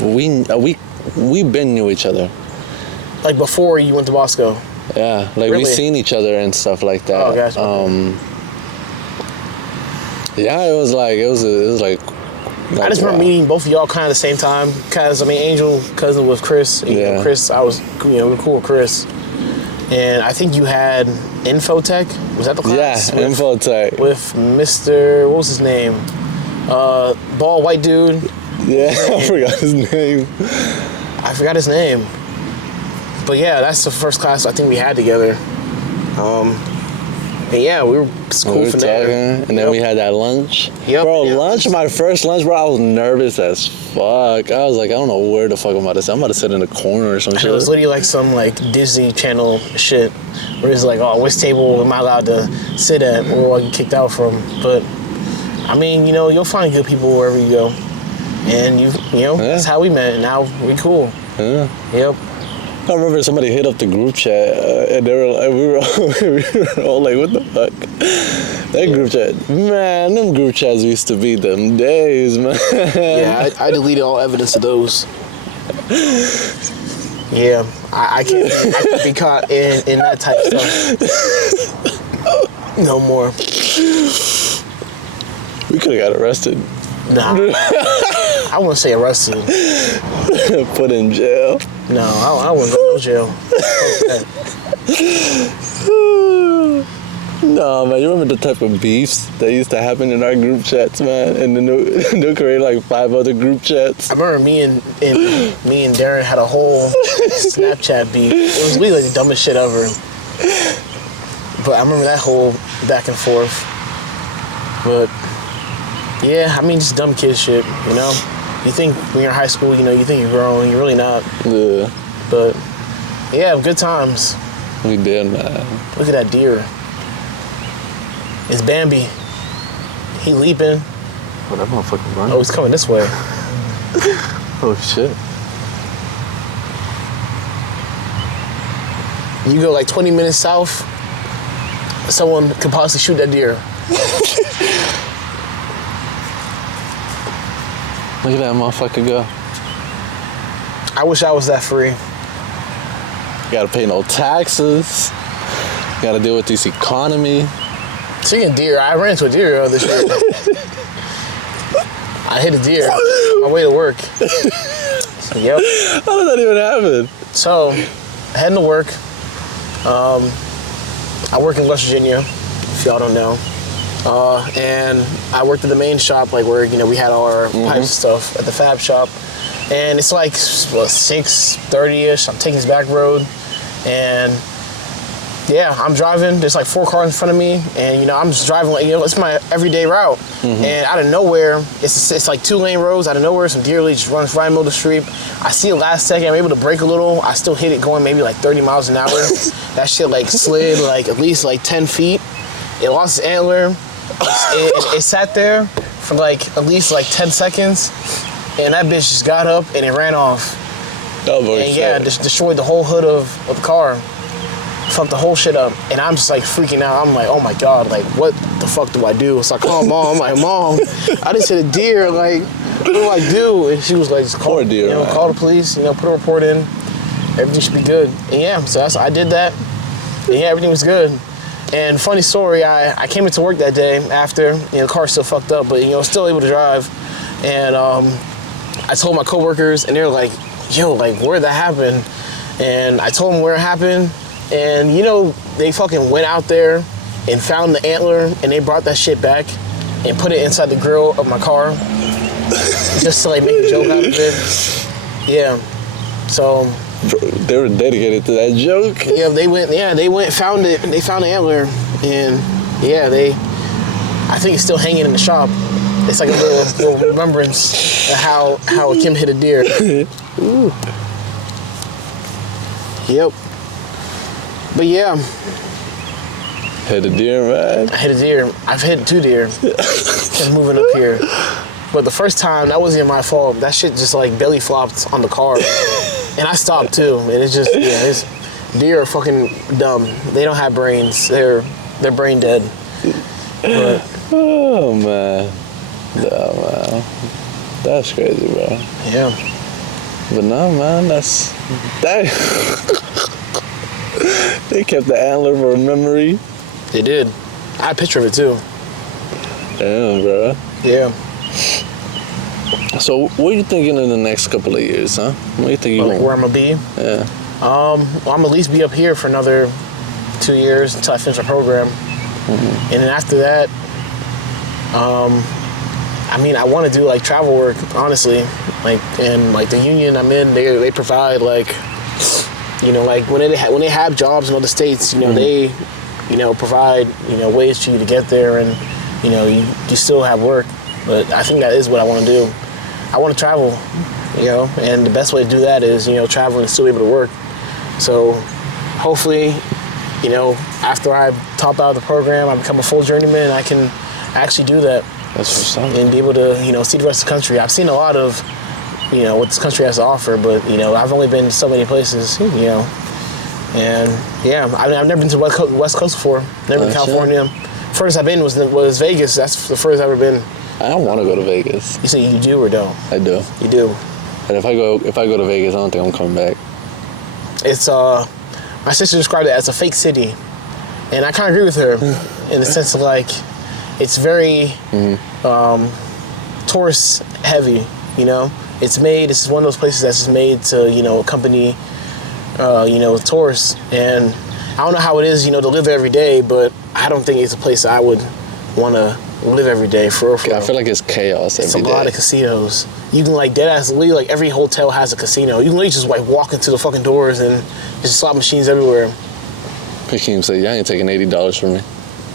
we been knew each other. Like before you went to Bosco? Yeah, like Really? we seen each other and stuff like that. Oh, gotcha. Yeah, it was like I just remember meeting both of y'all kind of the same time. Cause I mean, Angel cousin with Chris. Yeah. Chris, I was we were cool with Chris. And I think you had Infotech. Was that the class? Yeah, Infotech. With Mr. What was his name? Bald white dude. Yeah, I forgot his name. I forgot his name. But yeah, that's the first class I think we had together. And yeah, we were cool We were from talking, there. and then we had that lunch. Yep. Bro, Yeah. my first lunch, bro, I was nervous as fuck. I was like, I don't know where the fuck I'm about to sit. I'm about to sit in the corner or some It shit. was literally like some like Disney Channel shit, where it's like, oh, which table am I allowed to sit at, or I get kicked out from? But I mean, you'll find good people wherever you go, and that's how we met. And now we cool. Yeah. Yep. I remember somebody hit up the group chat, and they were like, we were all like, what the fuck? That group chat, man, them group chats used to be them days, man. Yeah, I deleted all evidence of those. Yeah, I can't be caught in that type of stuff. No more. We could have got arrested. Nah, I wouldn't say arrested. Put in jail. No, I wouldn't go to jail. Fuck that. No, man, you remember the type of beefs that used to happen in our group chats, man? And then they'll create like 5 other group chats. I remember me and Darren had a whole Snapchat beef. It was really like the dumbest shit ever. But I remember that whole back and forth. But yeah, I mean, just dumb kid shit, You think when you're in high school, you think you're grown, you're really not. Yeah. But yeah, good times. We did, man. Look at that deer. It's Bambi. He leaping. Oh, that motherfucker running. Oh, he's coming this way. Oh, shit. You go like 20 minutes south, someone could possibly shoot that deer. Look at that motherfucker go. I wish I was that free. You gotta pay no taxes. You gotta deal with this economy. Speaking of deer, I ran into a deer this year. I hit a deer on my way to work. Yep. How did that even happen? So, heading to work. I work in West Virginia, if y'all don't know. And I worked at the main shop, like where, we had all our pipes and stuff at the fab shop. And it's like 6:30-ish. I'm taking this back road. And yeah, I'm driving. There's like 4 cars in front of me. And, I'm just driving like, it's my everyday route. And out of nowhere, it's like 2-lane roads. Out of nowhere, some deer just runs right in the middle of the street. I see it last second. I'm able to brake a little. I still hit it going maybe like 30 miles an hour. That shit like slid like at least like 10 feet. It lost its antler. It sat there for like at least like 10 seconds, and that bitch just got up and it ran off. Oh, boy, And yeah, just destroyed the whole hood of the car. Fucked the whole shit up. And I'm just like freaking out. I'm like, oh my God, like what the fuck do I do? So I call Mom. I'm like, Mom, I just hit a deer. Like, what do I do? And she was like, just call, Poor deer, man. Call the police, put a report in. Everything should be good. And yeah, so I did that. And yeah, everything was good. And funny story, I came into work that day after, the car still fucked up, but still able to drive. And I told my coworkers, and they're like, yo, like, where'd that happen? And I told them where it happened, and you know, they fucking went out there and found the antler, and they brought that shit back and put it inside the grill of my car just to like make a joke out of it. Yeah. So They were dedicated to that joke. yeah, they went, found it, and they found the antler, and yeah, I think it's still hanging in the shop. It's like a little remembrance of how Akim hit a deer. Ooh. Yep. But yeah. Hit a deer, man. I hit a deer. I've hit 2 deer. Just moving up here. But the first time, that wasn't my fault. That shit just like belly flopped on the car. And I stopped too. And it's just, deer are fucking dumb. They don't have brains. They're brain dead. But, oh, man. Oh, man. That's crazy, bro. yeah. But no, man, that. They kept the antler for a memory. They did. I had a picture of it too. Damn, bro. Yeah. So, what are you thinking in the next couple of years, huh? What do you think Like where I'm gonna be? Yeah. Well, I'm at least be up here for another 2 years until I finish my program. Mm-hmm. And then after that, I mean, I want to do like travel work, honestly. Like, and like the union I'm in, they provide like, you know, like when they have jobs in other states, you know, they, you know, provide, you know, ways for you to get there, and you know, you still have work. But I think that is what I want to do. I want to travel, you know, and the best way to do that is, you know, travel and still be able to work. So hopefully, you know, after I top out of the program, I become a full journeyman, I can actually do that. That's for something. And be able to, you know, see the rest of the country. I've seen a lot of, you know, what this country has to offer, but, you know, I've only been to so many places, you know. And, yeah, I've never been to the West Coast before. Never been to California. Furthest I've been was Vegas. That's the furthest I've ever been. I don't want to go to Vegas. You say you do or don't? I do. You do. And if I go to Vegas, I don't think I'm coming back. It's, my sister described it as a fake city. And I kind of agree with her in the sense of, like, it's very tourist heavy, you know? This is one of those places that's just made to, you know, accompany, you know, tourists. And I don't know how it is, you know, to live there every day, but I don't think it's a place I would want to live every day for real. I feel like it's chaos every day. It's a lot of casinos. You can like deadass, literally like every hotel has a casino. You can literally just like walk into the fucking doors and there's slot machines everywhere. Akim said, "Y'all ain't taking $80 from me."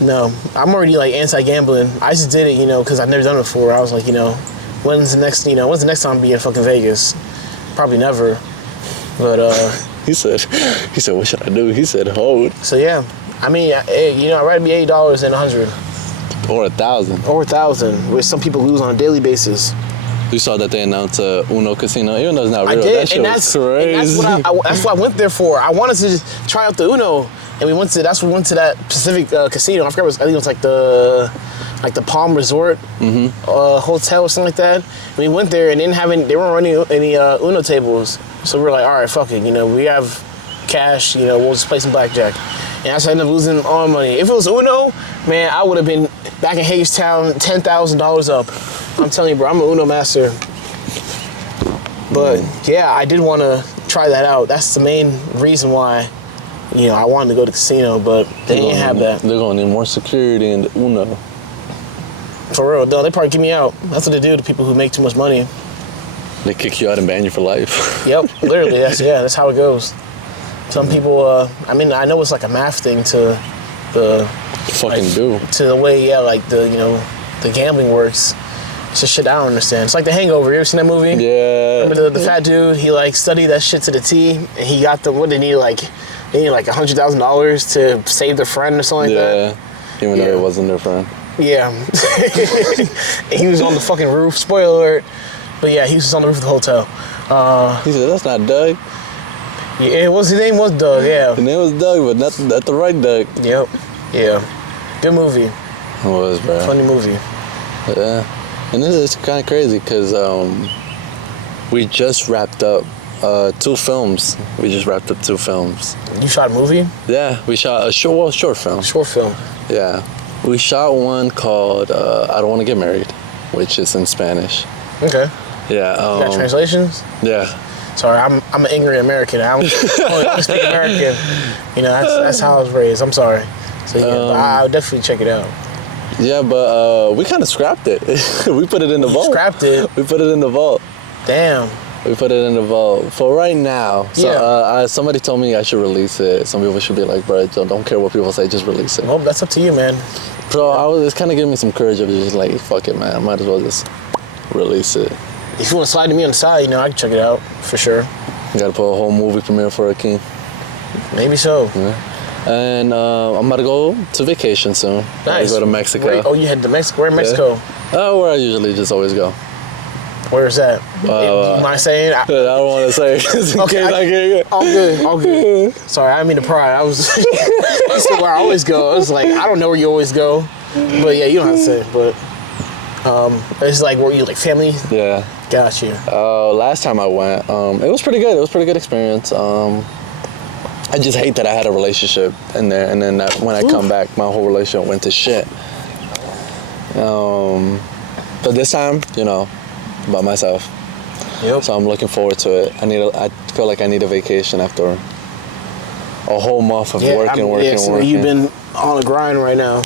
No, I'm already like anti-gambling. I just did it, you know, because I've never done it before. I was like, you know, when's the next time I'll be in fucking Vegas? Probably never. But he said, what should I do? He said, hold. So yeah, I mean, you know, I'd rather be $80 than $100 or $1,000 or $1,000, which some people lose on a daily basis. You saw that they announced Uno Casino, even though it's not real. I did, that shit was crazy. And that's what I went there for. I wanted to just try out the Uno, and we went to that specific casino. I think it was like the Palm Resort hotel or something like that. And we went there and they weren't running any Uno tables, so we were like, all right, fuck it, you know, we have cash, you know, we'll just play some blackjack. And I ended up losing all my money. If it was Uno, man, I would have been back in Hagerstown, $10,000 up. I'm telling you, bro, I'm an Uno master. But yeah, I did want to try that out. That's the main reason why, you know, I wanted to go to the casino, but they didn't have that. They're going to need more security in the Uno. For real, though, they probably kick me out. That's what they do to people who make too much money. They kick you out and ban you for life. Yep, literally, that's how it goes. Some people, I mean, I know it's like a math thing to the to the way, like the gambling works. It's just shit I don't understand. It's like The Hangover. You ever seen that movie? Yeah. Remember the fat dude? He like studied that shit to the T, and he got the what they needed like $100,000 to save their friend or something like that. Yeah. Even though it wasn't their friend. Yeah. He was on the fucking roof. Spoiler alert. But yeah, he was on the roof of the hotel. He said, "That's not Doug." Yeah, his name was Doug. Yeah. His name was Doug, but not the right Doug. Yep. Yeah. Good movie. It was, bro. Funny movie. Yeah. And this is kind of crazy because we just wrapped up 2 films. We just wrapped up 2 films. You shot a movie? Yeah, we shot a short film. Short film. Yeah. We shot one called I Don't Want to Get Married, which is in Spanish. Okay. Yeah. You got translations? Yeah. Sorry, I'm an ignorant American. I don't speak American. You know, that's how I was raised. I'm sorry. So yeah, but I'll definitely check it out. Yeah, but we kind of scrapped it. We put it in the vault. Scrapped it? We put it in the vault. Damn. We put it in the vault for right now. So Yeah. somebody told me I should release it. Some people should be like, bro, don't care what people say, just release it. Well, that's up to you, man. So it's kind of giving me some courage of just like, fuck it, man. I might as well just release it. If you want to slide to me on the side, you know, I can check it out for sure. You gotta put a whole movie premiere for Akim. Maybe so. Yeah. And I'm about to go to vacation soon. Nice. I go to Mexico. You head to Mexico? Where in Mexico? Where I usually just always go. Where's that? You mind saying? I don't want to say. Okay, all good. Sorry, I didn't mean to pry. I was this is where I always go. I was like, I don't know where you always go, but yeah, you don't have to say. But it's like where you like family. Yeah. Got you. Last time I went, it was pretty good. It was a pretty good experience. I just hate that I had a relationship in there, and then when I come back, my whole relationship went to shit. But this time, you know, by myself. Yep. So I'm looking forward to it. I feel like I need a vacation after a whole month of working. So you've been on a grind right now.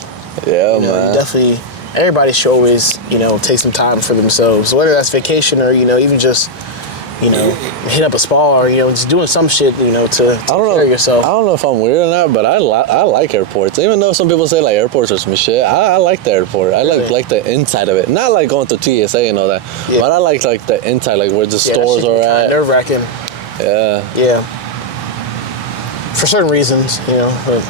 Yeah, you know, man. Definitely. Everybody should always, you know, take some time for themselves, whether that's vacation or, you know, even just, you know, hit up a spa or, you know, just doing some shit, you know, to take care of yourself. I don't know if I'm weird or not, but I like airports. Even though some people say like airports are some shit, I like the airport. I like the inside of it. Not like going through TSA and all that, but I like the inside, like where the stores are at. Nerve-wracking. Yeah. Yeah. For certain reasons, you know.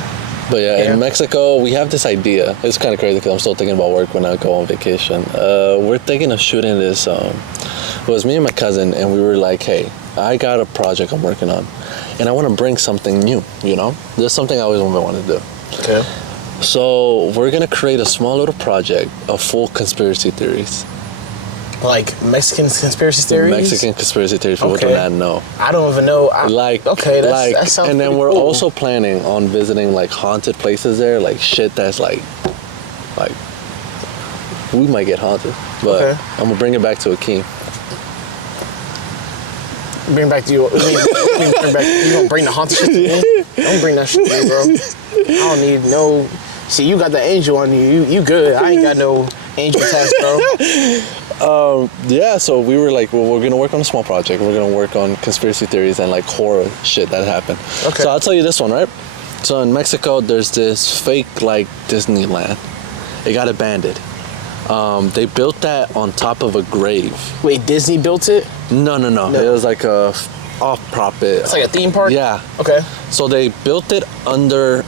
But yeah, in Mexico, we have this idea. It's kind of crazy because I'm still thinking about work when I go on vacation. We're thinking of shooting this. It was me and my cousin, and we were like, hey, I got a project I'm working on, and I want to bring something new, you know? There's something I always wanted to do. Okay. So we're going to create a small little project of full conspiracy theories. Like Mexican conspiracy theories? Mexican conspiracy theories, people do not know. I don't even know. That sounds and then pretty we're cool. also planning on visiting like haunted places there, like shit that's like we might get haunted. But I'm gonna bring it back to Akim. Bring back to you. You gonna bring the haunted shit to me? Don't bring that shit to me, bro. I don't need no. See, you got the angel on you. You good. I ain't got no angel test, bro. Yeah, so we were like, well, we're gonna work on a small project. We're gonna work on conspiracy theories and like horror shit that happened. Okay. So I'll tell you this one, right? So in Mexico, there's this fake like Disneyland. It got abandoned. They built that on top of a grave. Wait, Disney built it? No. It was like a off-profit. It's like a theme park? Yeah. Okay. So they built it under.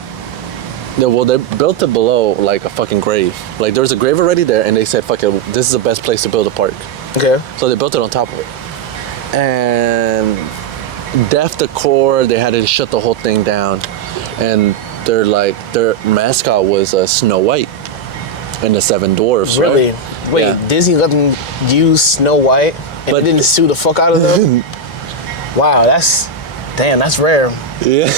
Well, they built it below like a fucking grave. Like there was a grave already there, and they said, "Fuck it, this is the best place to build a park." Okay. So they built it on top of it, and deaf decor. They had to shut the whole thing down, and their mascot was Snow White and the Seven Dwarfs. Really? Right? Wait, Yeah. Disney let them use Snow White, and they didn't sue the fuck out of them? Wow, that's rare. Yeah.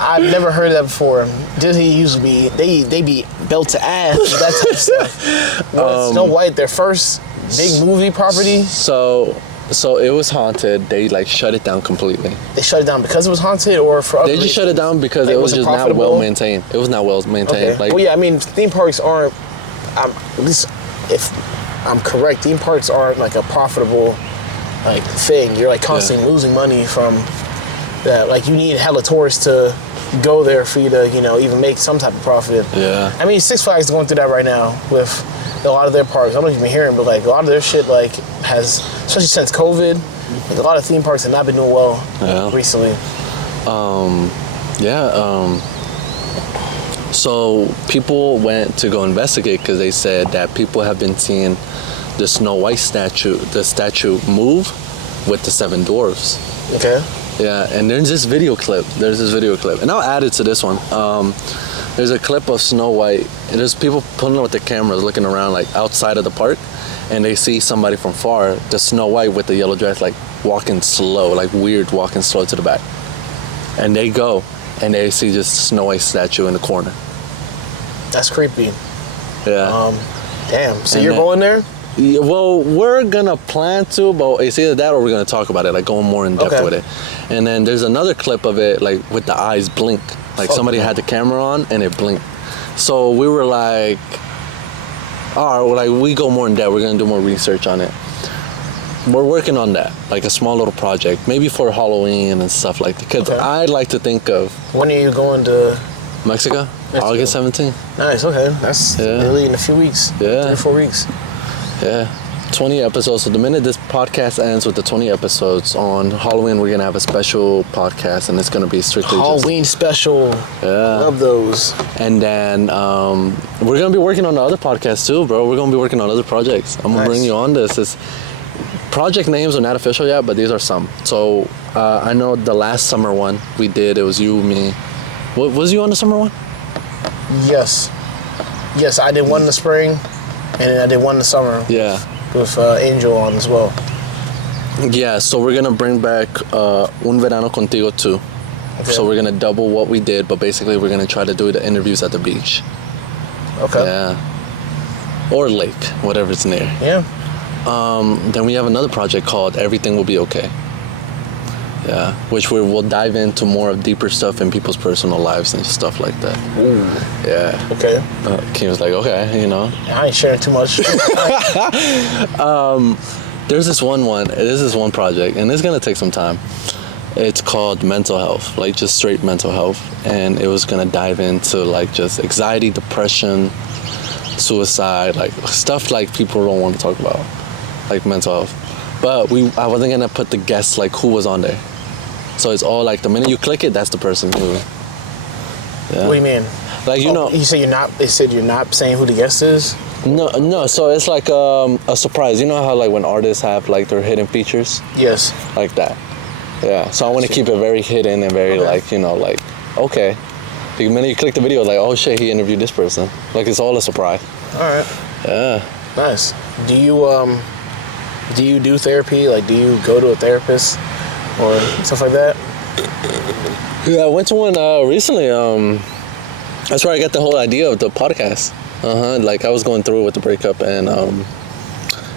I've never heard of that before. Disney usually they be built to ass with that type of stuff. Snow White, their first big movie property. So it was haunted. They like shut it down completely. They shut it down because it was haunted, or for other They just shut it down because like, it was just not profitable? well maintained. It was not well maintained. Okay. Like, well, yeah, I mean, theme parks aren't. At least if I'm correct, theme parks aren't like a profitable like thing. You're like constantly losing money from that. Like you need hella tourists to go there for you to, you know, even make some type of profit. Yeah. I mean, Six Flags is going through that right now with a lot of their parks. I don't know if you've been hearing, but like a lot of their shit like has, especially since COVID, like a lot of theme parks have not been doing well recently. So people went to go investigate because they said that people have been seeing the Snow White the statue move with the Seven Dwarfs. Okay. Yeah, and there's this video clip. And I'll add it to this one. There's a clip of Snow White, and there's people pulling with the cameras looking around like outside of the park, and they see somebody from far, the Snow White with the yellow dress, like walking slow, like weird walking slow to the back. And they go, and they see just Snow White statue in the corner. That's creepy. Yeah. Damn. So And you're then- going there? Yeah, well, we're gonna plan to, but it's either that or we're gonna talk about it, like going more in depth Okay. with it. And then there's another clip of it, like with the eyes blink, like somebody had the camera on and it blinked. So we were like, all right, well, like we go more in depth. We're gonna do more research on it. We're working on that, like a small little project, maybe for Halloween and stuff like that. Because Okay. I'd like to think of When are you going to Mexico, August 17th. Nice, okay. That's really in a few weeks. Yeah. 3 or 4 weeks. Yeah, 20 episodes. So the minute this podcast ends with the 20 episodes, on Halloween we're gonna have a special podcast, and it's gonna be strictly Halloween special. Yeah. Love those. And then we're gonna be working on the other podcast too, bro. We're gonna be working on other projects. I'm gonna bring you on this. Project names are not official yet, but these are some. So I know the last summer one we did, it was you, me. What was you on the summer one? Yes. Yes, I did one in the spring, and then I did one in the summer. Yeah. With Angel on as well. Yeah, so we're gonna bring back Un Verano Contigo too. Okay. So we're gonna double what we did, but basically we're gonna try to do the interviews at the beach. Okay. Yeah. Or lake, whatever's near. Yeah. Then we have another project called Everything Will Be Okay. Yeah, which we'll dive into more of deeper stuff in people's personal lives and stuff like that. Ooh. Yeah. Okay. Kim was like, okay, you know. I ain't sharing too much. There's this one project, and it's gonna take some time. It's called mental health, like just straight mental health, and it was gonna dive into like just anxiety, depression, suicide, like stuff like people don't want to talk about, like mental health. But I wasn't gonna put the guests like who was on there, so it's all like the minute you click it, that's the person who. Yeah. What do you mean? Like you know, you say you're not. They said you're not saying who the guest is. No. So it's like a surprise. You know how like when artists have like their hidden features, Yes. like that. Yeah. So I want to keep it very hidden and very like like okay. The minute you click the video, like oh shit, he interviewed this person. Like it's all a surprise. All right. Yeah. Nice. Do you do therapy? Like, do you go to a therapist or stuff like that? Yeah, I went to one recently. That's where I got the whole idea of the podcast. Like I was going through it with the breakup, and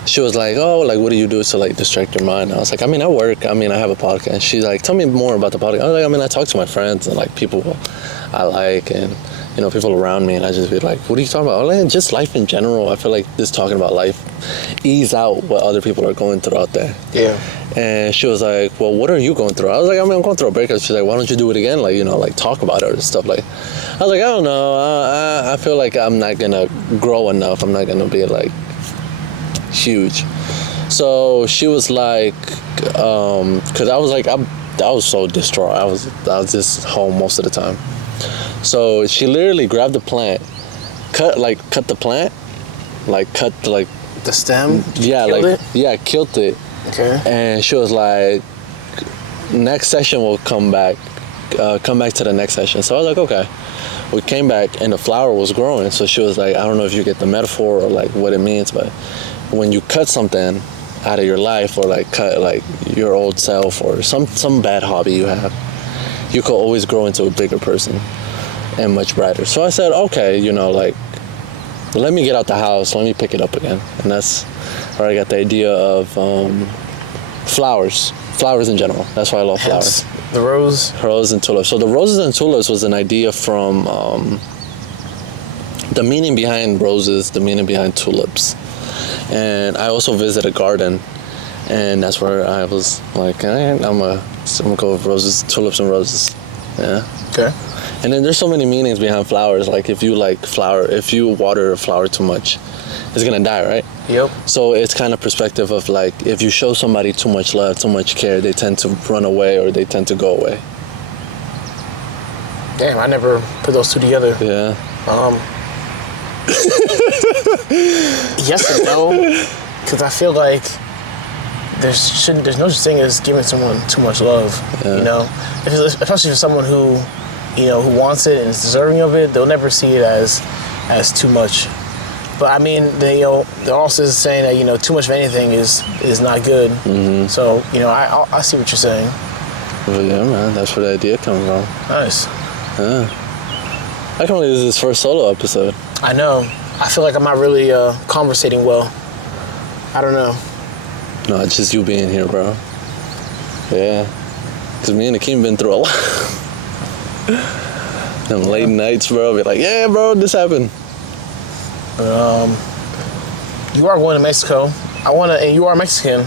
she was like, "Oh, like what do you do to like distract your mind?" I was like, "I mean, I work. I mean, I have a podcast." She's like, "Tell me more about the podcast." I was like, "I mean, I talk to my friends and like people I like, and you know, people around me, and I just be like, what are you talking about?" Like, just life in general. I feel like just talking about life ease out what other people are going through out there. Yeah. And she was like, well, what are you going through? I was like, I mean, I'm going through a breakup. She's like, why don't you do it again? Like, you know, like talk about it or stuff like. I was like, I don't know. I feel like I'm not going to grow enough. I'm not going to be like huge. So she was like, because I was like, I was so distraught. I was just home most of the time. So she literally grabbed the plant, cut the plant, like cut like the stem. Yeah, killed like it? yeah, killed it. Okay. And she was like, next session will come back to the next session. So I was like, okay. We came back and the flower was growing. So she was like, I don't know if you get the metaphor or like what it means, but when you cut something out of your life or like cut like your old self or some bad hobby you have, you could always grow into a bigger person and much brighter. So I said, okay, you know, like, let me get out the house, let me pick it up again. And that's where I got the idea of flowers in general. That's why I love flowers. The rose. Roses and tulips. So the roses and tulips was an idea from the meaning behind roses, the meaning behind tulips. And I also visit a garden, and that's where I was like, I'm gonna go with roses, tulips and roses. Yeah. Okay. And then there's so many meanings behind flowers. Like if you water a flower too much, it's gonna die, right? Yep. So it's kind of perspective of like, if you show somebody too much love, too much care, they tend to run away or they tend to go away. Damn, I never put those two together. Yeah. Yes and no, because I feel like there's no such thing as giving someone too much love. Yeah. You know, especially for someone who wants it and is deserving of it, they'll never see it as too much. But I mean, they're also saying that too much of anything is not good. Mm-hmm. So I see what you're saying. Well, yeah, man, that's where the idea comes from. Nice. Yeah. I can't believe this is his first solo episode. I know. I feel like I'm not really conversating well. I don't know. No, it's just you being here, bro. Yeah. Because me and Akim been through a lot. Them late nights, bro. Be like, yeah, bro, this happened. You are going to Mexico. And you are Mexican.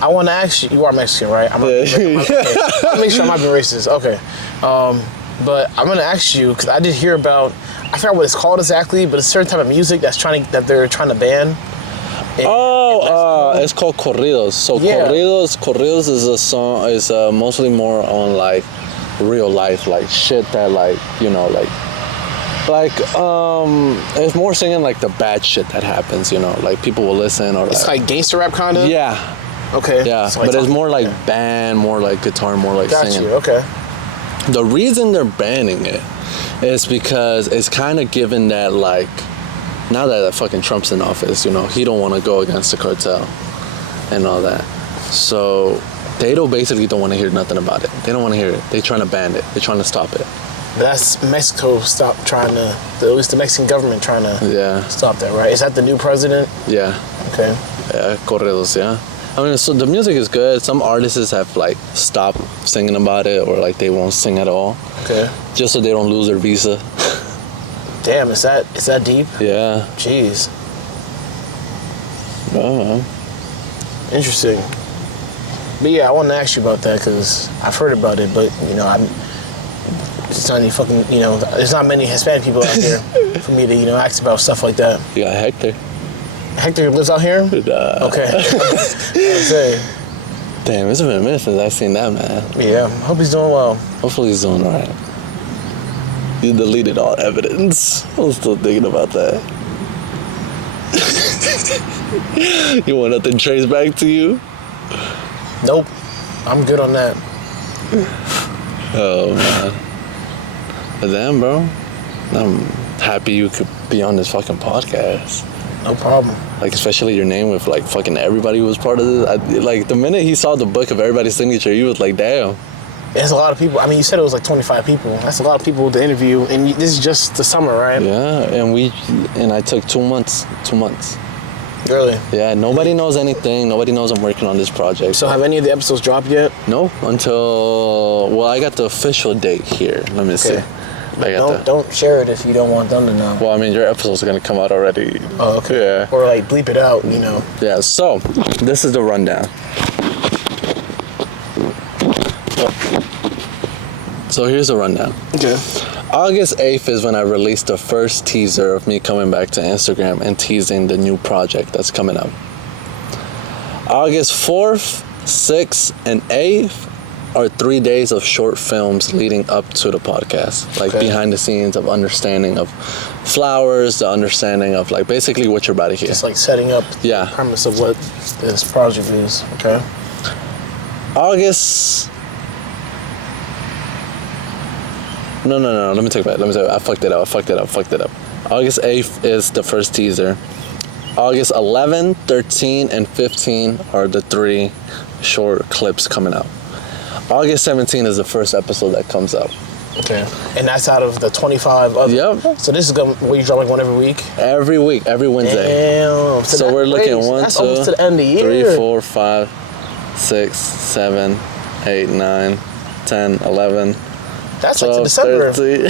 I want to ask you are Mexican, right? I'll make sure I'm not being racist. Okay. But I'm going to ask you, because I did hear about, I forgot what it's called exactly, but it's a certain type of music that they're trying to ban. It's called corridos. So corridos is a song, is mostly more on like real life, like shit that like, you know, like it's more singing like the bad shit that happens, you know, like people will listen or it's like gangster rap kind of? Yeah. Okay. Yeah, so but it's more like band, more like guitar, more like singing. Got you, okay. The reason they're banning it is because it's kind of given that like, now that fucking Trump's in office, you know, he don't want to go against the cartel and all that. So they basically don't want to hear nothing about it. They don't want to hear it. They're trying to ban it. They're trying to stop it. That's Mexico at least the Mexican government trying to stop that, right? Is that the new president? Yeah. Okay. Yeah, corridos, yeah. I mean, so the music is good. Some artists have like stopped singing about it or like they won't sing at all. Okay. Just so they don't lose their visa. Damn, is that deep? Yeah. Jeez. Interesting. But yeah, I want to ask you about that because I've heard about it, but you know, I'm just not any fucking, you know, there's not many Hispanic people out here for me to, you know, ask about stuff like that. You got Hector. Hector lives out here? Okay. Say. Damn, it's been a minute since I've seen that, man. Yeah, hope he's doing well. Hopefully he's doing all right. You deleted all evidence. I was still thinking about that. You want nothing traced back to you? Nope. I'm good on that. Oh, man. But damn, bro. I'm happy you could be on this fucking podcast. No problem. Like, especially your name with, like, fucking everybody who was part of this. Like, the minute he saw the book of everybody's signature, he was like, damn. It's a lot of people. I mean, you said it was like 25 people. That's a lot of people to interview. And this is just the summer, right? Yeah, and I took 2 months. 2 months. Really? Yeah, nobody knows anything. Nobody knows I'm working on this project. So have any of the episodes dropped yet? No, until, well, I got the official date here. Let me see. Don't share it if you don't want them to know. Well, I mean, your episode's going to come out already. Oh, okay. Yeah. Or like bleep it out, you know. Yeah, so this is the rundown. So here's the rundown. Okay. August 8th is when I released the first teaser of me coming back to Instagram and teasing the new project that's coming up. August 4th, 6th, and 8th are 3 days of short films leading up to the podcast. Like behind the scenes of understanding of flowers, the understanding of like basically what you're about to hear. Just like setting up the premise of what this project is. Okay. August... No. Let me take it back. I fucked it up. August 8th is the first teaser. August 11, 13, and 15 are the 3 short clips coming out. August 17 is the first episode that comes out. Okay. And that's out of the 25 other. Yep. So this is where you drop like one every week? Every week, every Wednesday. Damn. So we're looking at 1, 2, to the end of the year. 3, 4, 5, 6, 7, 8, 9, 10, 11. That's 12, like to December. 13,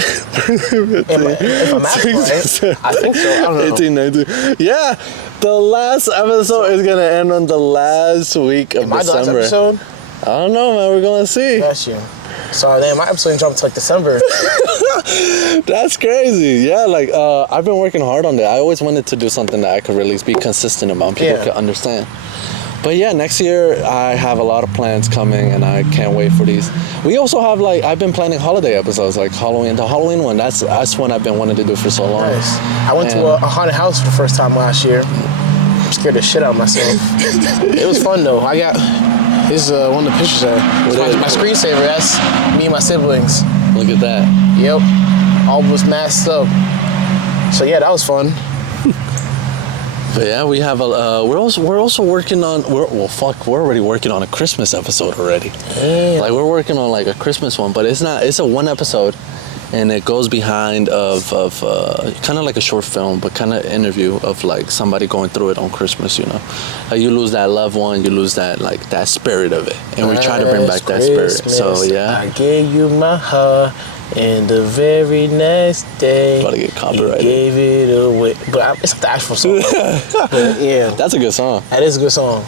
if I'm asking right, I think so. I don't know. 18, 19. Yeah, the last episode is going to end on the last week of December. The last episode? I don't know, man. We're going to see. Bless you. Sorry, then my episode dropped to like December. That's crazy. Yeah, like I've been working hard on that. I always wanted to do something that I could really be consistent about. People could understand. But yeah, next year I have a lot of plans coming and I can't wait for these. We also have I've been planning holiday episodes, like Halloween. The Halloween one, that's one I've been wanting to do for so long. Nice. I went to a haunted house for the first time last year. Scared the shit out of myself. It was fun though. I got, this is one of the pictures there. My screensaver, that's me and my siblings. Look at that. Yep. All was masked up. So yeah, that was fun. But yeah, we have we're also working on we're already working on a Christmas episode already. Damn. Like we're working on like a Christmas one, but it's a one episode, and it goes behind of kind of like a short film, but kind of interview of like somebody going through it on Christmas. You know, you lose that loved one, you lose that like that spirit of it, and we try to bring back that spirit. So yeah, I gave you my heart, and the very next day, about to get copyrighted. You gave it away. But it's not the actual song. But yeah, that's a good song. That is a good song.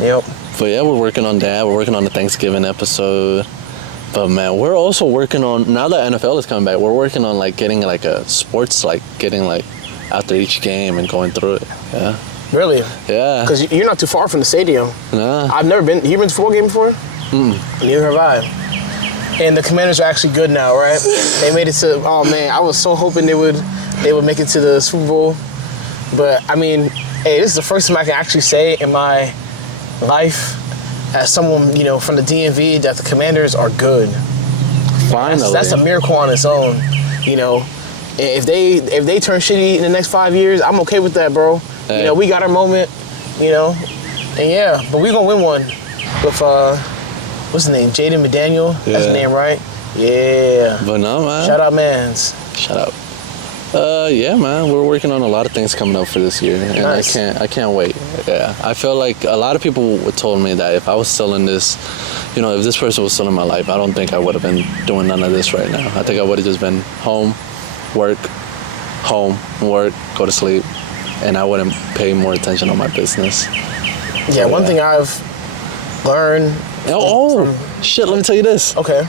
Yep. But yeah, we're working on that. We're working on the Thanksgiving episode. But man, we're also working on, now that NFL is coming back, we're working on like getting like a sports, like getting like after each game and going through it. Yeah. Really? Yeah. Because you're not too far from the stadium. Nah. I've never been. You been to a football game before? Neither have I. And the Commanders are actually good now, right? They made it to. Oh man, I was so hoping they would make it to the Super Bowl. But I mean, hey, this is the first time I can actually say in my life, as someone from the DMV, that the Commanders are good. Finally. That's a miracle on its own. If they turn shitty in the next 5 years, I'm okay with that, bro. Hey. We got our moment. And yeah, but we gonna win one with what's his name? Jaden McDaniel. Yeah. That's his name, right? Yeah. But no, man. Shout out, mans. Shout out. Yeah, man, we're working on a lot of things coming up for this year, and nice. I can't wait. Yeah, I feel like a lot of people told me that if I was still in this, if this person was still in my life, I don't think I would have been doing none of this right now. I think I would have just been home, work, go to sleep, and I wouldn't pay more attention on my business. Yeah, one thing I've learned. Shit! Let me tell you this. Okay.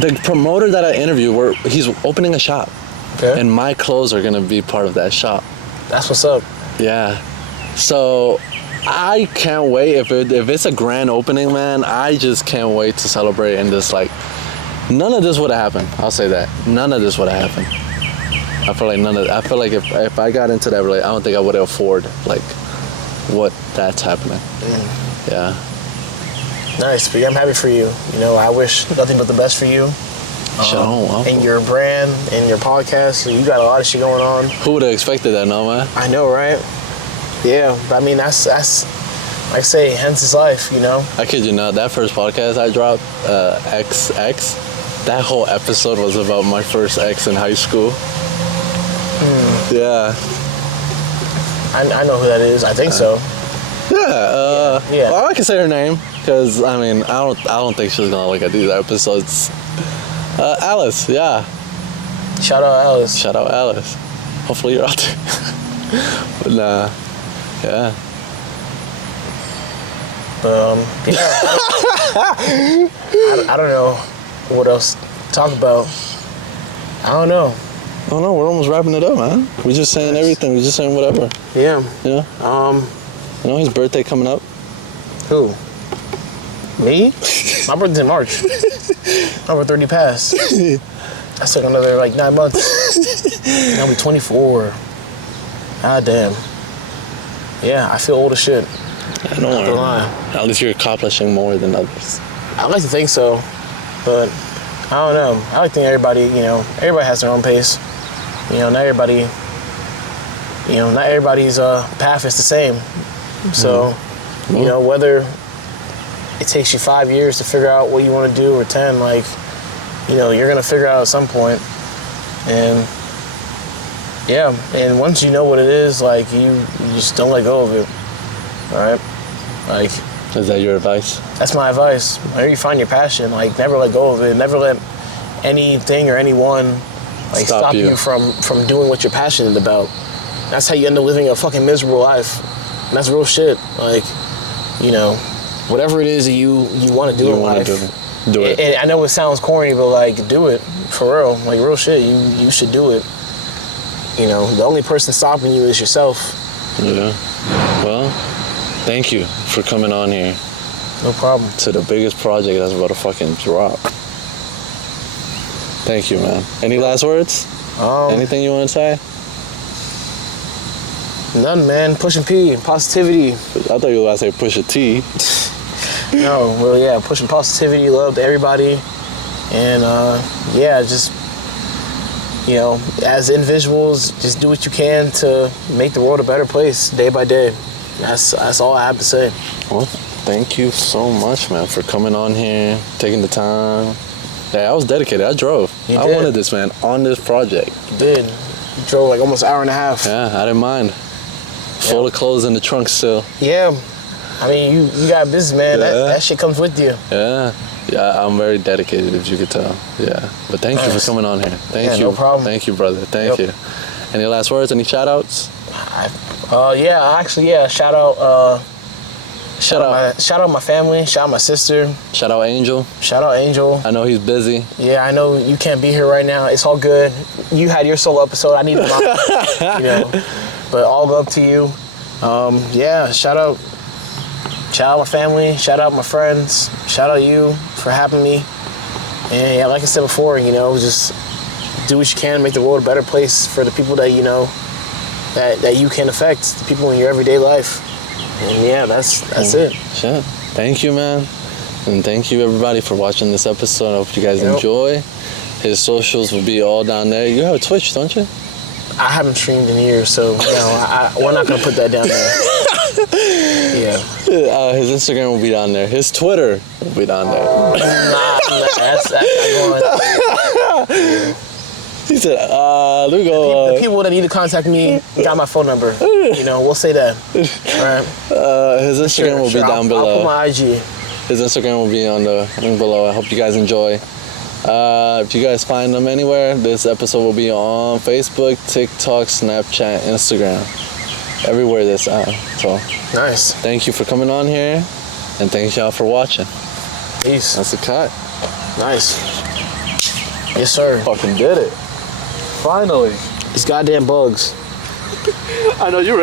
The promoter that I interviewed, he's opening a shop. Okay. And my clothes are gonna be part of that shop. That's what's up. Yeah. So I can't wait. If it's a grand opening, man, I just can't wait to celebrate and just like, none of this would have happened. I'll say that. None of this would have happened. I feel like if I got into that, I don't think I would afford like what that's happening. Yeah. Nice, but yeah, I'm happy for you. I wish nothing but the best for you. And your brand and your podcast. So you got a lot of shit going on. Who would have expected that, no, man? I know, right? Yeah, but I mean, that's like I say, hence is life, I kid you not, that first podcast I dropped, XX, that whole episode was about my first ex in high school. Yeah. I know who that is. I think so. Yeah. Yeah. Well, I can say her name because I mean I don't think she's gonna look at these episodes. Alice, yeah. Shout out Alice. Shout out Alice. Hopefully you're out there. But nah, yeah. I don't know what else to talk about. I don't know. Oh no, we're almost wrapping it up, man. We're just saying everything. We're just saying whatever. Yeah. Yeah. His birthday coming up. Who? Me? My birthday's in March. I'm 30 past. That's like another 9 months. I'll be 24. God damn. Yeah, I feel old as shit. I don't worry. At least you're accomplishing more than others. I like to think so, but I don't know. I like to think everybody has their own pace. Not everybody's path is the same. So, whether it takes you 5 years to figure out what you want to do or 10, you're going to figure out at some point. And yeah, and once you know what it is, you just don't let go of it. All right? Is that your advice? That's my advice. Whenever you find your passion, never let go of it. Never let anything or anyone stop you from doing what you're passionate about. That's how you end up living a fucking miserable life. And that's real shit. Whatever it is that you want to do in life. Do it. And I know it sounds corny, but do it for real. Real shit. You should do it. The only person stopping you is yourself. Yeah. Well, thank you for coming on here. No problem. To the biggest project that's about to fucking drop. Thank you, man. Any last words? Anything you want to say? None, man. Pushing P. Positivity. I thought you were going to say push a T. No, well, yeah. Pushing positivity, love to everybody. And, just, as individuals, just do what you can to make the world a better place day by day. That's all I have to say. Well, thank you so much, man, for coming on here, taking the time. Yeah, I was dedicated. I drove. You I did. wanted this, man, on this project. You did. You drove like almost an hour and a half. Yeah, I didn't mind. Full of clothes in the trunk still. Yeah. I mean, you got business, man. Yeah. That shit comes with you. Yeah. Yeah, I'm very dedicated, if you could tell. Yeah. But thank you for coming on here. Thank you. No problem. Thank you, brother. Thank you. Any last words? Any shout outs? Shout out. Shout out my family. Shout out my sister. Shout out Angel. Shout out Angel. I know he's busy. Yeah, I know you can't be here right now. It's all good. You had your solo episode. I needed mine. You know, but all up to you. Shout out my family. Shout out my friends. Shout out you for having me. And yeah, like I said before, you know, just do what you can to make the world a better place for the people that you know that you can affect, the people in your everyday life. And yeah, that's it. Shit. Thank you, man. And thank you, everybody, for watching this episode. I hope you guys enjoy. His socials will be all down there. You have a Twitch, don't you? I haven't streamed in years, so you know, we're not gonna put that down there. Yeah. His Instagram will be down there. His Twitter will be down there. That's not going. He said, let me go. The people that need to contact me got my phone number. You know, we'll say that. All right. His Instagram will be down below. I'll put my IG. His Instagram will be on the link below. I hope you guys enjoy. If you guys find them anywhere, this episode will be on Facebook, TikTok, Snapchat, Instagram. Everywhere this out. So Nice. thank you for coming on here, and thanks y'all for watching. Peace. That's a cut. Nice. Yes, sir. Fucking did it. Finally. These goddamn bugs. I know you're ready.